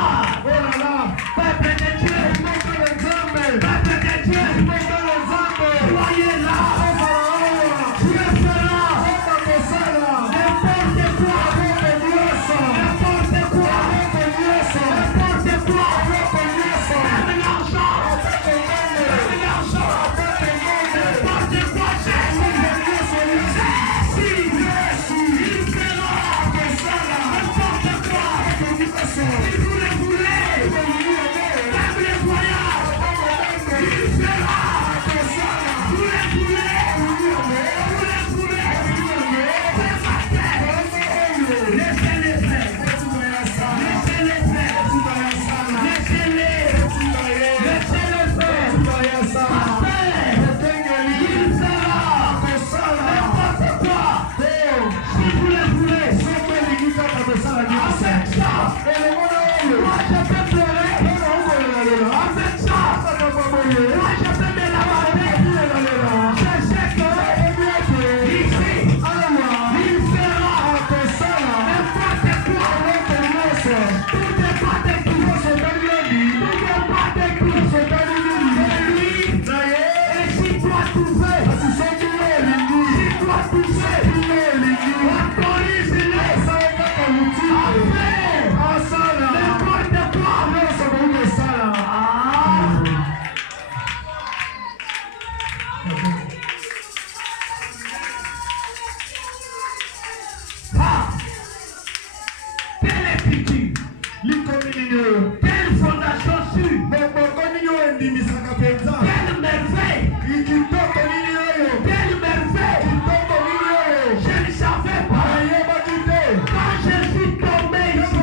Oh là là. peuple de Dieu, Il montre l'exemple. peuple de Dieu, Il montre l'exemple. soyez là. Oh Pharaon. Dieu fera Oh Makosala. n'importe quoi, Oh Dios. n'importe quoi, Oh Dios. n'importe quoi. Oh Dios. Même l'argent, même l'argent, n'importe quoi, Jésus. Il fera n'importe quoi. Si vous le voulez, même les voyages, il fera. Vous le voulez, vous le voulez. C'est ma terre. Laissez-les faire. Laissez-les faire. Laissez-les. Laissez-les faire. Pasteur, il fera n'importe quoi. Si vous le voulez, avec ça, moi je peux pleurer. Avec ça, moi je peux me lamenter. Je sais que ici, il fera n'importe quoi. Tout n'est pas décrit. Tout n'est pas décrit. Et lui, et si toi tu veux, autorise-le. N'importe quoi. Quelle est pitié? Quelle fondation sûre? Quelle merveille? Quelle merveille? Je ne savais pas. Quand je suis tombé ici,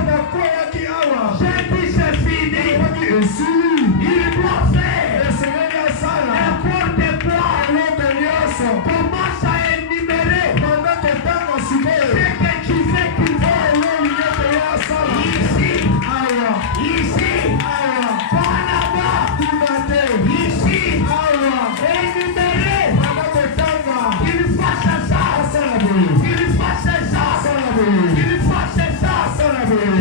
j'ai dit c'est fini. Il doit faire n'importe quoi. Commence à énumérer ce que tu fais qu'il faut. Ici, pas là-bas, ici, énumérer. Il fasse ça, il fasse ça, il fasse ça.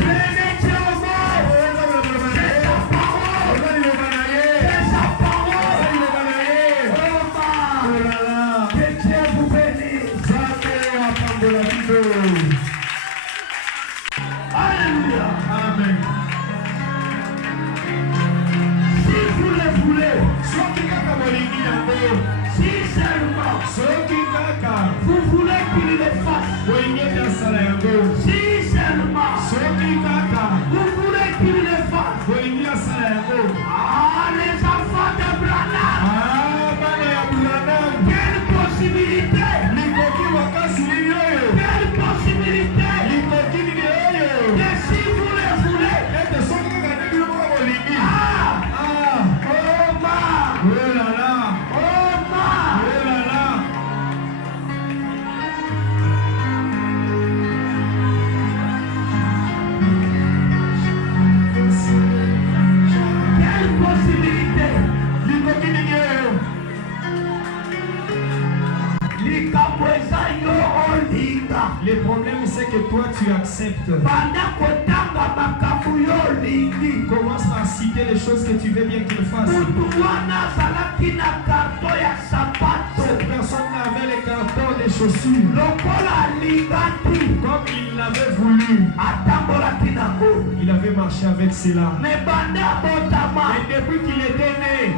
Prenez Dieu au mot. C'est sa parole. C'est sa parole. Oh ma, que Dieu vous bénisse. Alléluia. Amen. Si vous le voulez, si seulement vous voulez qu'il le fasse, si seulement vous voulez qu'il le fasse, les enfants d'Abraham, quelle possibilité, quelle possibilité, que si vous le voulez, quelle possibilité, Le problème c'est que toi tu acceptes. Commence par citer les choses que tu veux bien qu'il fasse. Cette personne avait les cartons des chaussures. Comme il l'avait voulu, il avait marché avec cela. Mais Et depuis qu'il était né,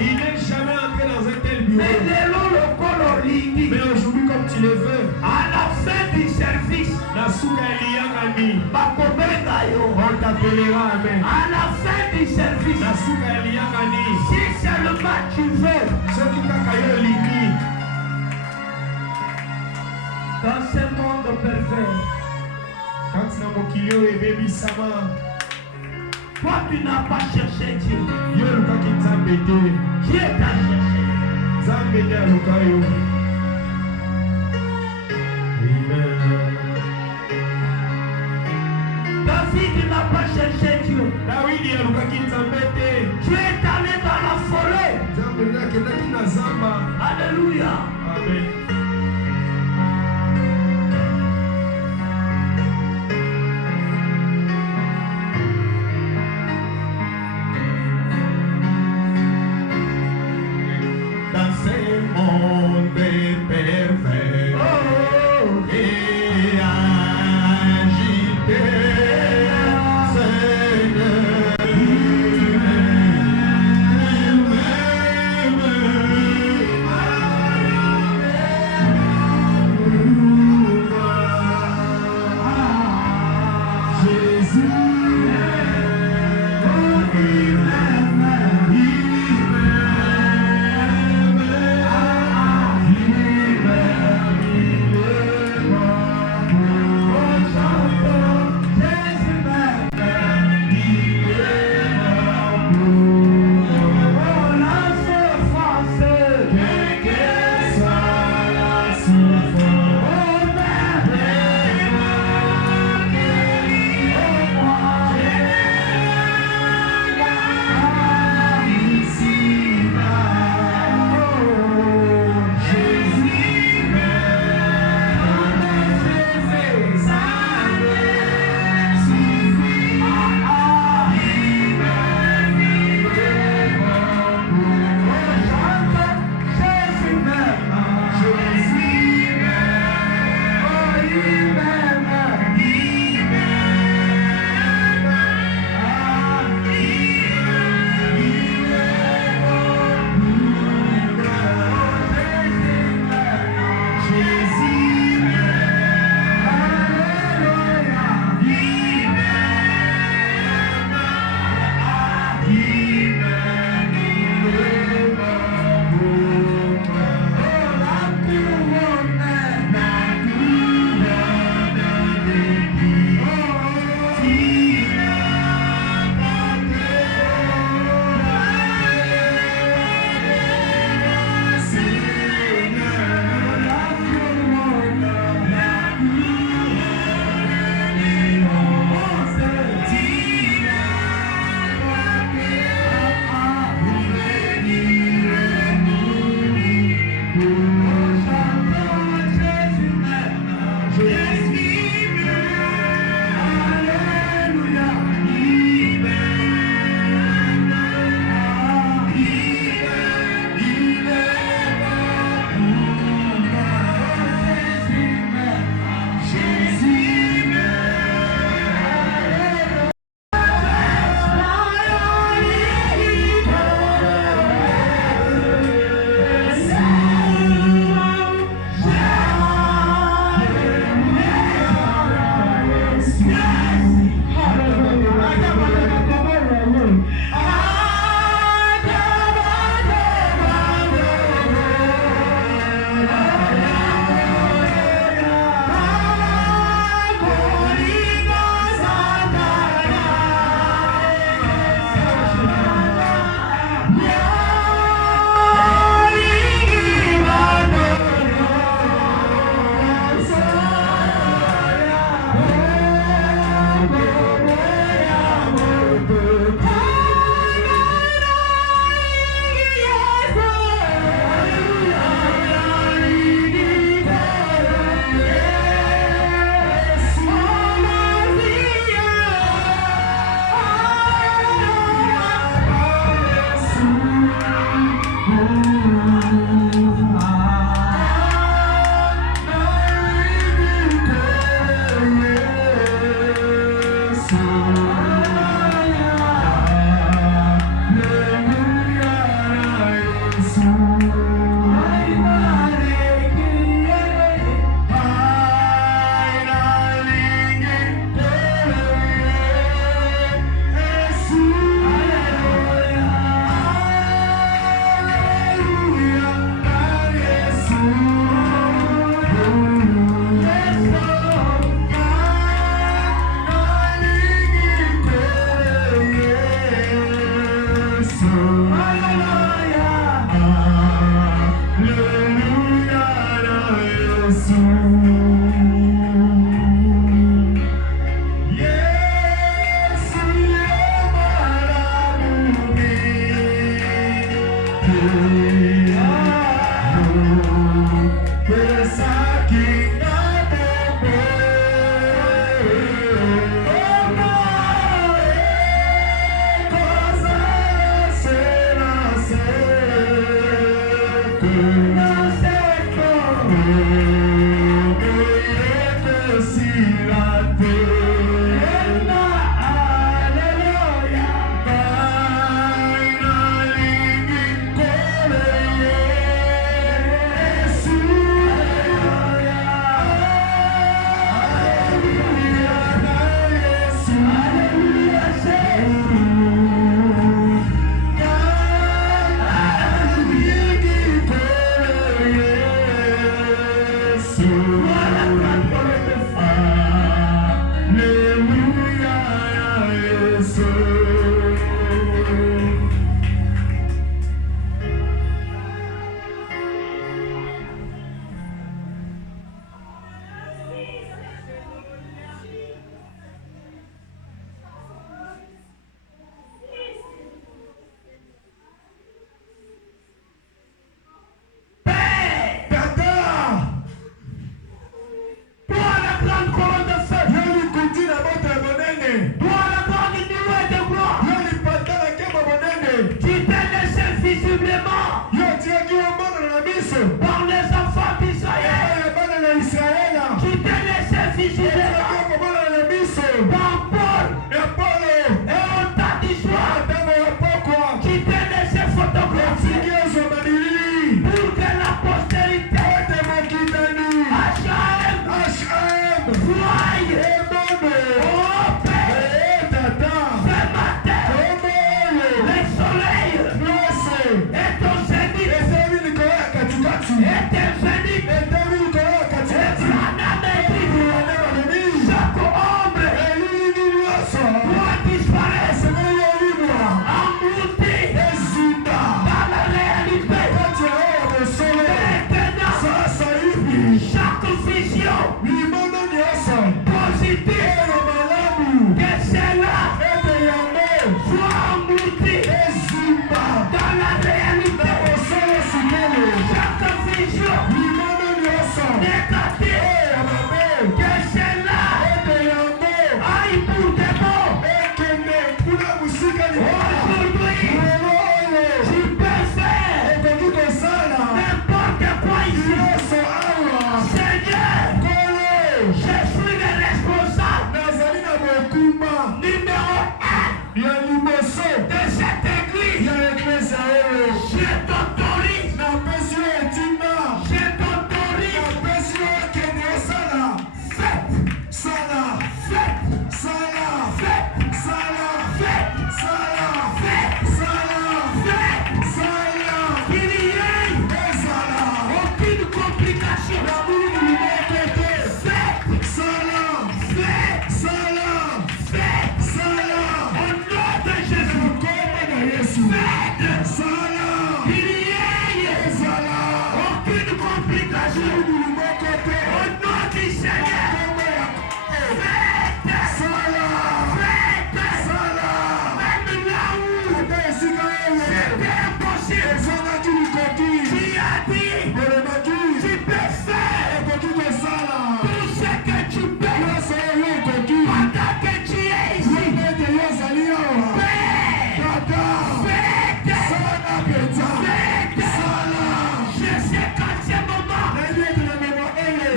il n'est jamais entré dans un tel bureau. Mais aujourd'hui, comme tu le veux, à la fin du service, on t'appellera. Amen. à la fin du service, si seulement tu veux, dans ce monde pervers, Toi, tu n'as pas cherché Dieu. Yo lukaki Nzambe te. Dieu t'a cherché. Nzambe nde aluka yo. Amen. David n'a pas cherché Dieu. Dawidi alukaki Nzambe te. Dieu est allé dans la forêt. Nzambe nde akendaki na zamba. Alléluia. Amen. Dans ce monde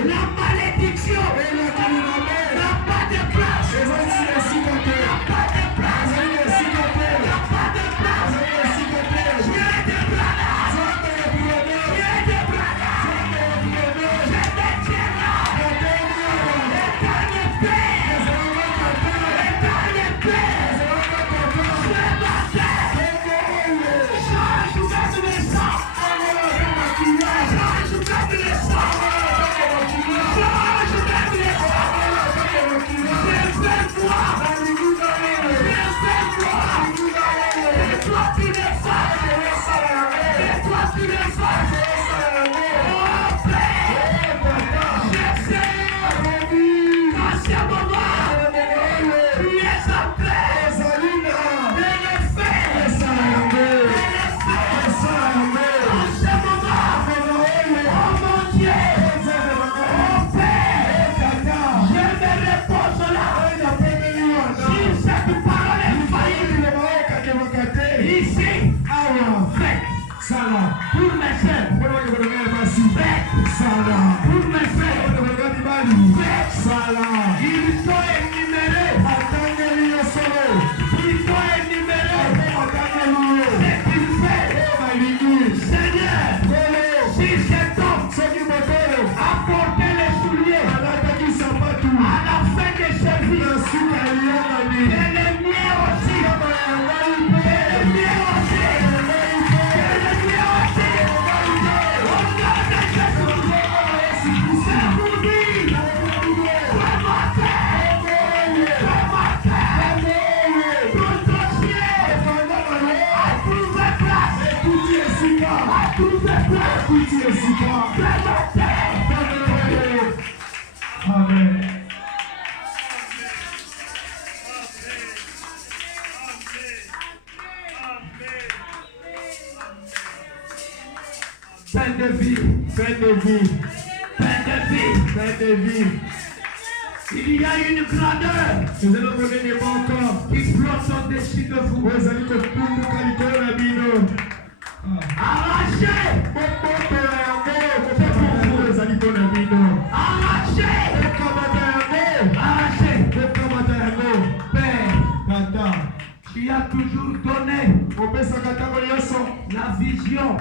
La malédiction n'a pas de place. Pour me faire. Ils sont énumérés. Ils sont énumérés. C'est qu'il fait. Seigneur, si cet homme a porté les souliers à la fin de sa vie, que les miens aussi, Amen. Fin de vie, Fin de vie. fin de vie. Fin de vie. Il y a une grandeur Nous allons donner des bons corps. qui flotte au-dessus de vous. Vous allez te prendre le bino. Arrachez, Vous allez te bino. arrachez, arrachez. Père, Tata. tu as toujours donné la vision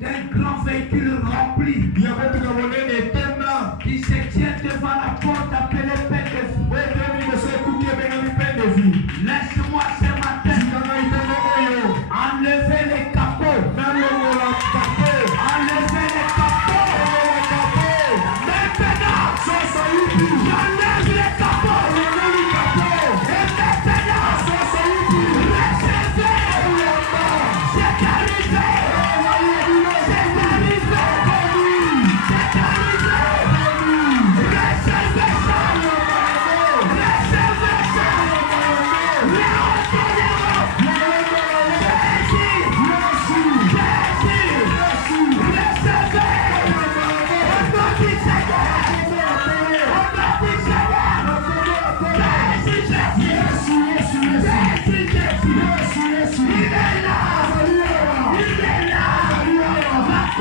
d'un grand véhicule rempli qui se tient devant la porte appelée Paix de vie. Laisse-moi ce matin enlever les capots. Enlever les capots. Maintenant, j'enlève les capots. Et maintenant, recevez. C'est arrivé. C'est arrivé. C'est arrivé.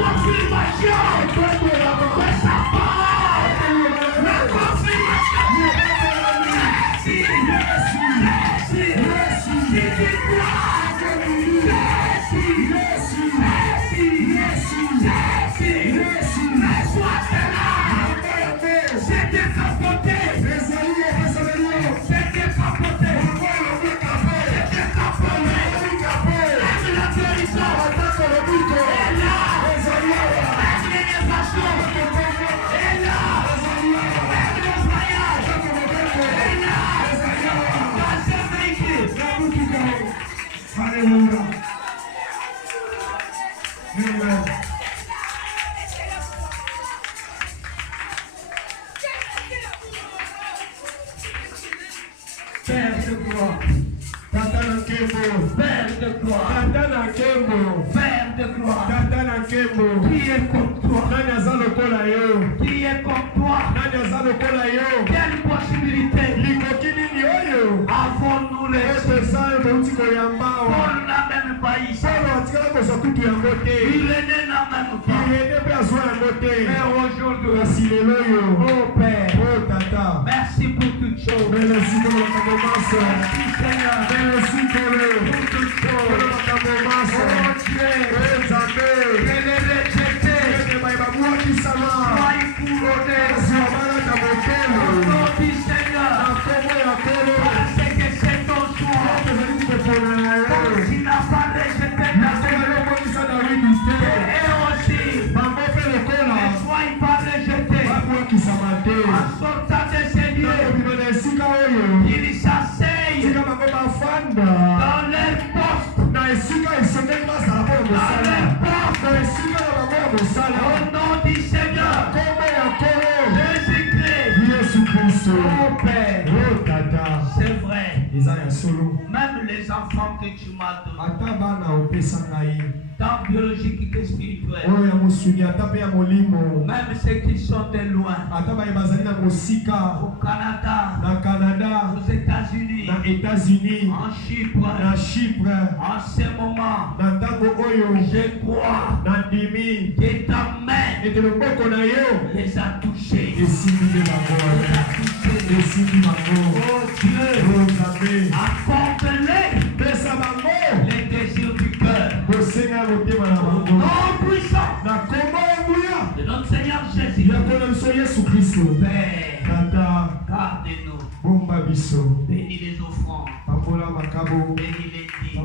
Recevez ça. Recevez ça. Père de gloire, Père de gloire, Père de gloire, qui est comme toi, qui est comme toi, quelle possibilité avons-nous laissé pour la même païs, il est né dans la même pas, mais aujourd'hui, oh Père, merci pour toutes choses, merci Seigneur, pour toutes choses, oh Dieu, que les rejetés soient couronnés, au nom du Seigneur, parce que c'est ton choix, comme tu n'as pas rejeté ta Seigneur, et aussi, ne sois pas rejeté, en sortant de ces lieux, ils s'asseyent dans leur poste, au nom du Seigneur, Jésus-Christ, oh Père, c'est vrai, même les enfants que tu m'as donnés, tant biologiques que spirituels, Même ceux qui sont de loin. Au Canada, aux États-Unis, en Chypre, en ce moment, je crois que ta main les a touchés. Oh Dieu, accorde-les les désirs du cœur. Non puissant de notre Seigneur Jésus. Père, garde-nous. Bénis les offrandes. Bénis les dîmes.